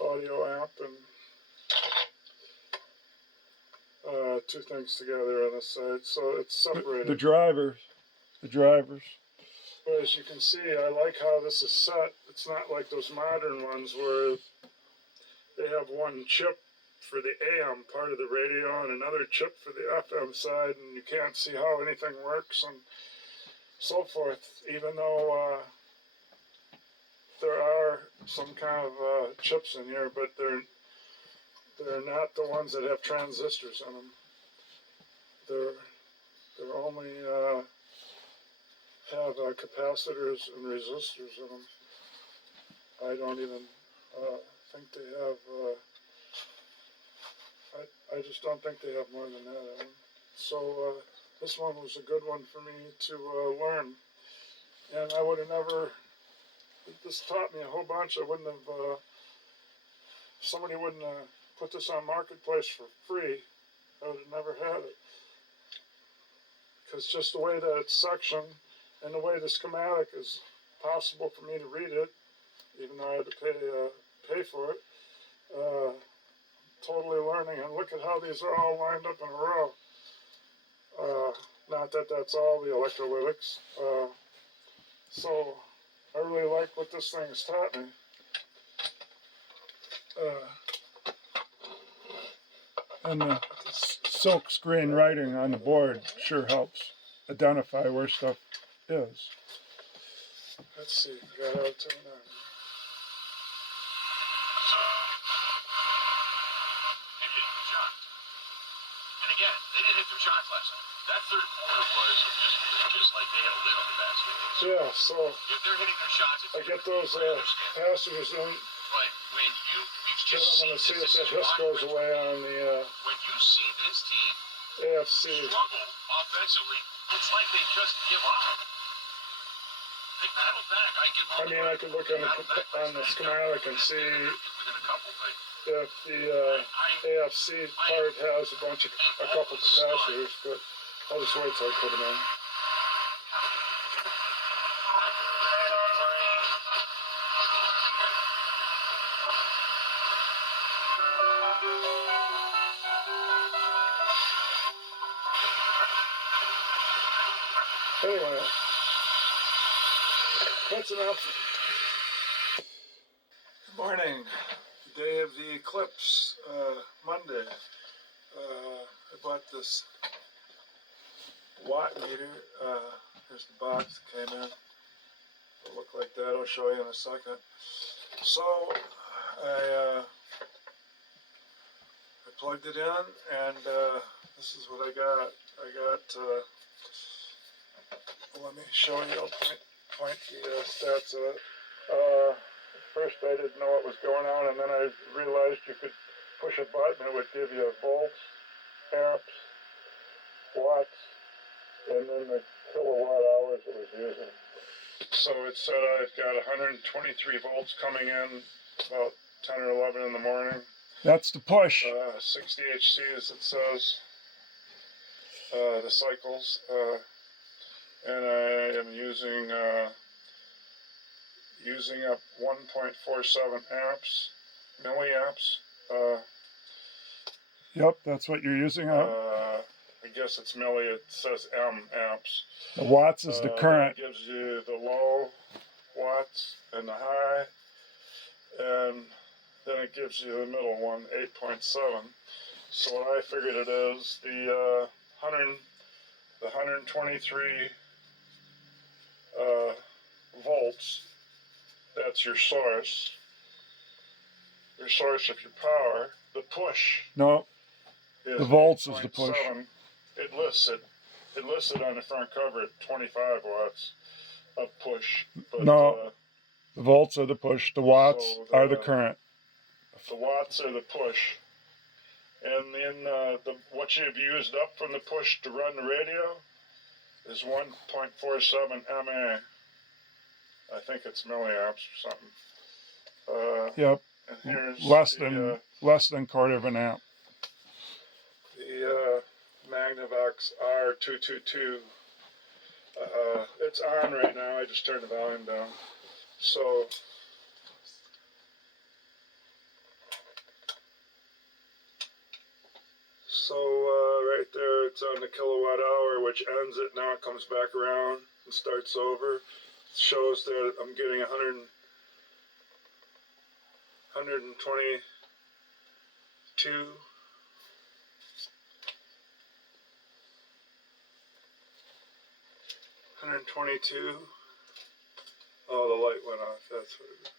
Audio amp and two things together on this side, so it's separated. The drivers. But as you can see, I like how this is set. It's not like those modern ones where they have one chip for the AM part of the radio and another chip for the FM side, and you can't see how anything works and so forth, even though there are some kind of chips in here, but they're not the ones that have transistors in them. They're only have capacitors and resistors in them. I don't even think they have. I just don't think they have more than that in them. So this one was a good one for me to learn, and I would have never. This taught me a whole bunch. I wouldn't have. Somebody wouldn't have put this on Marketplace for free. I would have never had it. Because just the way that it's sectioned and the way the schematic is possible for me to read it, even though I had to pay for it, totally learning. And look at how these are all lined up in a row. Not that that's all the electrolytics. So I really like what this thing has taught me. And the silk screen writing on the board sure helps identify where stuff is. Let's see, I got out to now. And hitting the shot. And again, they didn't hit their shots last night. That third quarter was just like they had a lid on the basket. Yeah, so if they're hitting their shots, I get those passengers in. But when you Then just I'm going to see if that hiss goes away on the when you see this team AFC. struggle offensively, it's like they just give up. They battled back. I mean, I could look on the schematic and see if the AFC part has a couple capacitors, but I'll just wait till I put them in. Anyway, that's enough. Good morning. The day of the eclipse, Monday. I bought this watt meter. Here's the box that came in. It'll look like that. I'll show you in a second. So I plugged it in, and this is what I got. I got. Let me show you. I'll point the stats of it. First, I didn't know what was going on, and then I realized you could push a button, it would give you volts, amps, watts, and then the kilowatt hours it was using. So it said I've got 123 volts coming in about 10 or 11 in the morning. That's the push. 60 HCs, it says, the cycles. And I am using up 1.47 amps, milliamps. Yep, that's what you're using. I guess it's milli. It says amps. The watts is the current. It gives you the low watts and the high, and then it gives you the middle one, 8.7. So what I figured it is, the the 123 volts, that's your source of your power. The push. No, Is the volts is the 8.7. push. It listed on the front cover at 25 watts of push. But, no, the volts are the push. The watts are the current. The watts are the push. And then what you've used up from the push to run the radio is 1.47 mA. I think it's milliamps or something. Yep. And here's less than quarter of an amp. The Magnavox R-322. It's on right now. I just turned the volume down. So right there, it's on the kilowatt hour, which ends it. Now it comes back around and starts over. It shows that I'm getting 122. Oh, the light went off. That's what it is.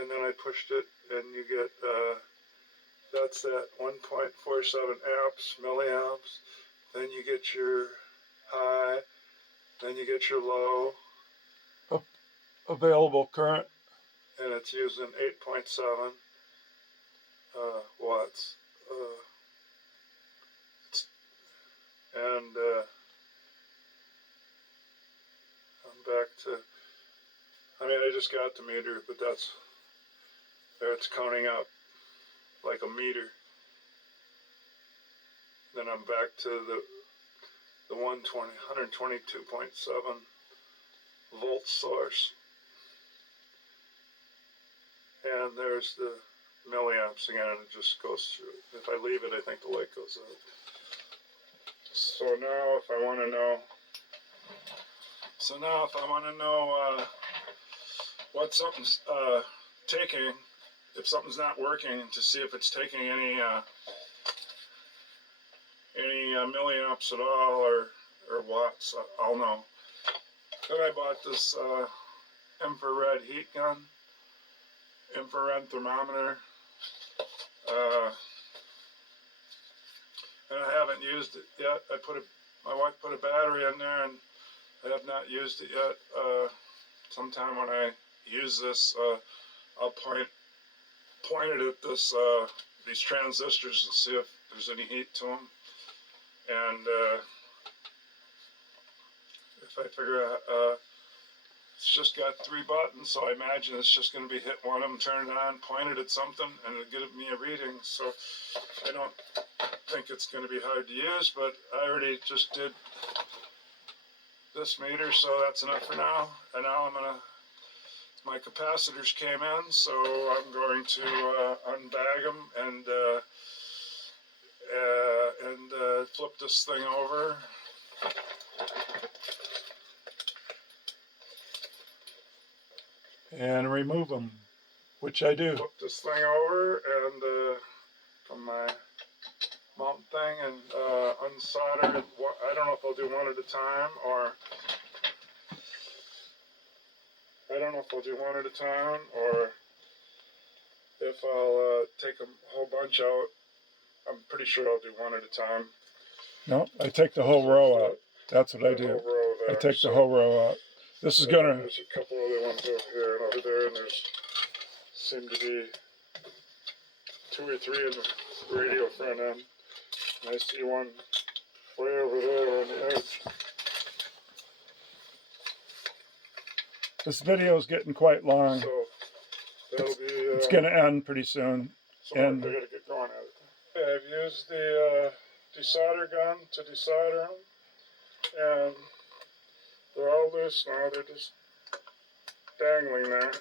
And then I pushed it, and you get that's that 1.47 amps, milliamps. Then you get your high. Then you get your low. Available current. And it's using 8.7 watts. And I'm back to. I mean, I just got the meter, but it's counting up like a meter. Then I'm back to the 122.7 volt source. And there's the milliamps again, and it just goes through. If I leave it, I think the light goes out. So now if I want to know what something's taking, if something's not working, to see if it's taking any milliamps at all or watts, I'll know. Then I bought this infrared heat gun, infrared thermometer, and I haven't used it yet. My wife put a battery in there, and I have not used it yet. Sometime when I use this, I'll point it at these transistors and see if there's any heat to them. And if I figure out, it's just got 3 buttons, so I imagine it's just going to be hit one of them, turn it on, point it at something, and it'll give me a reading. So I don't think it's going to be hard to use, but I already just did this meter, so that's enough for now. And now my capacitors came in, so I'm going to unbag them and flip this thing over. And remove them, which I do. Flip this thing over and from my mount thing and unsolder it. I don't know if I'll do one at a time or if I'll take a whole bunch out. I'm pretty sure I'll do one at a time. No, I take the whole row out. That's what I do. I take the whole row out. This is gonna. There's a couple other ones over here and over there, and there's seem to be 2 or 3 in the radio front end. And I see one way over there on the edge. This video is getting quite long. So that'll be. It's gonna end pretty soon. So I gotta get going at it. I've used the desolder gun to desolder them, and they're all loose now. They're just dangling there.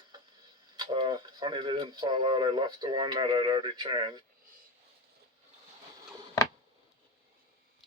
Funny they didn't fall out. I left the one that I'd already changed.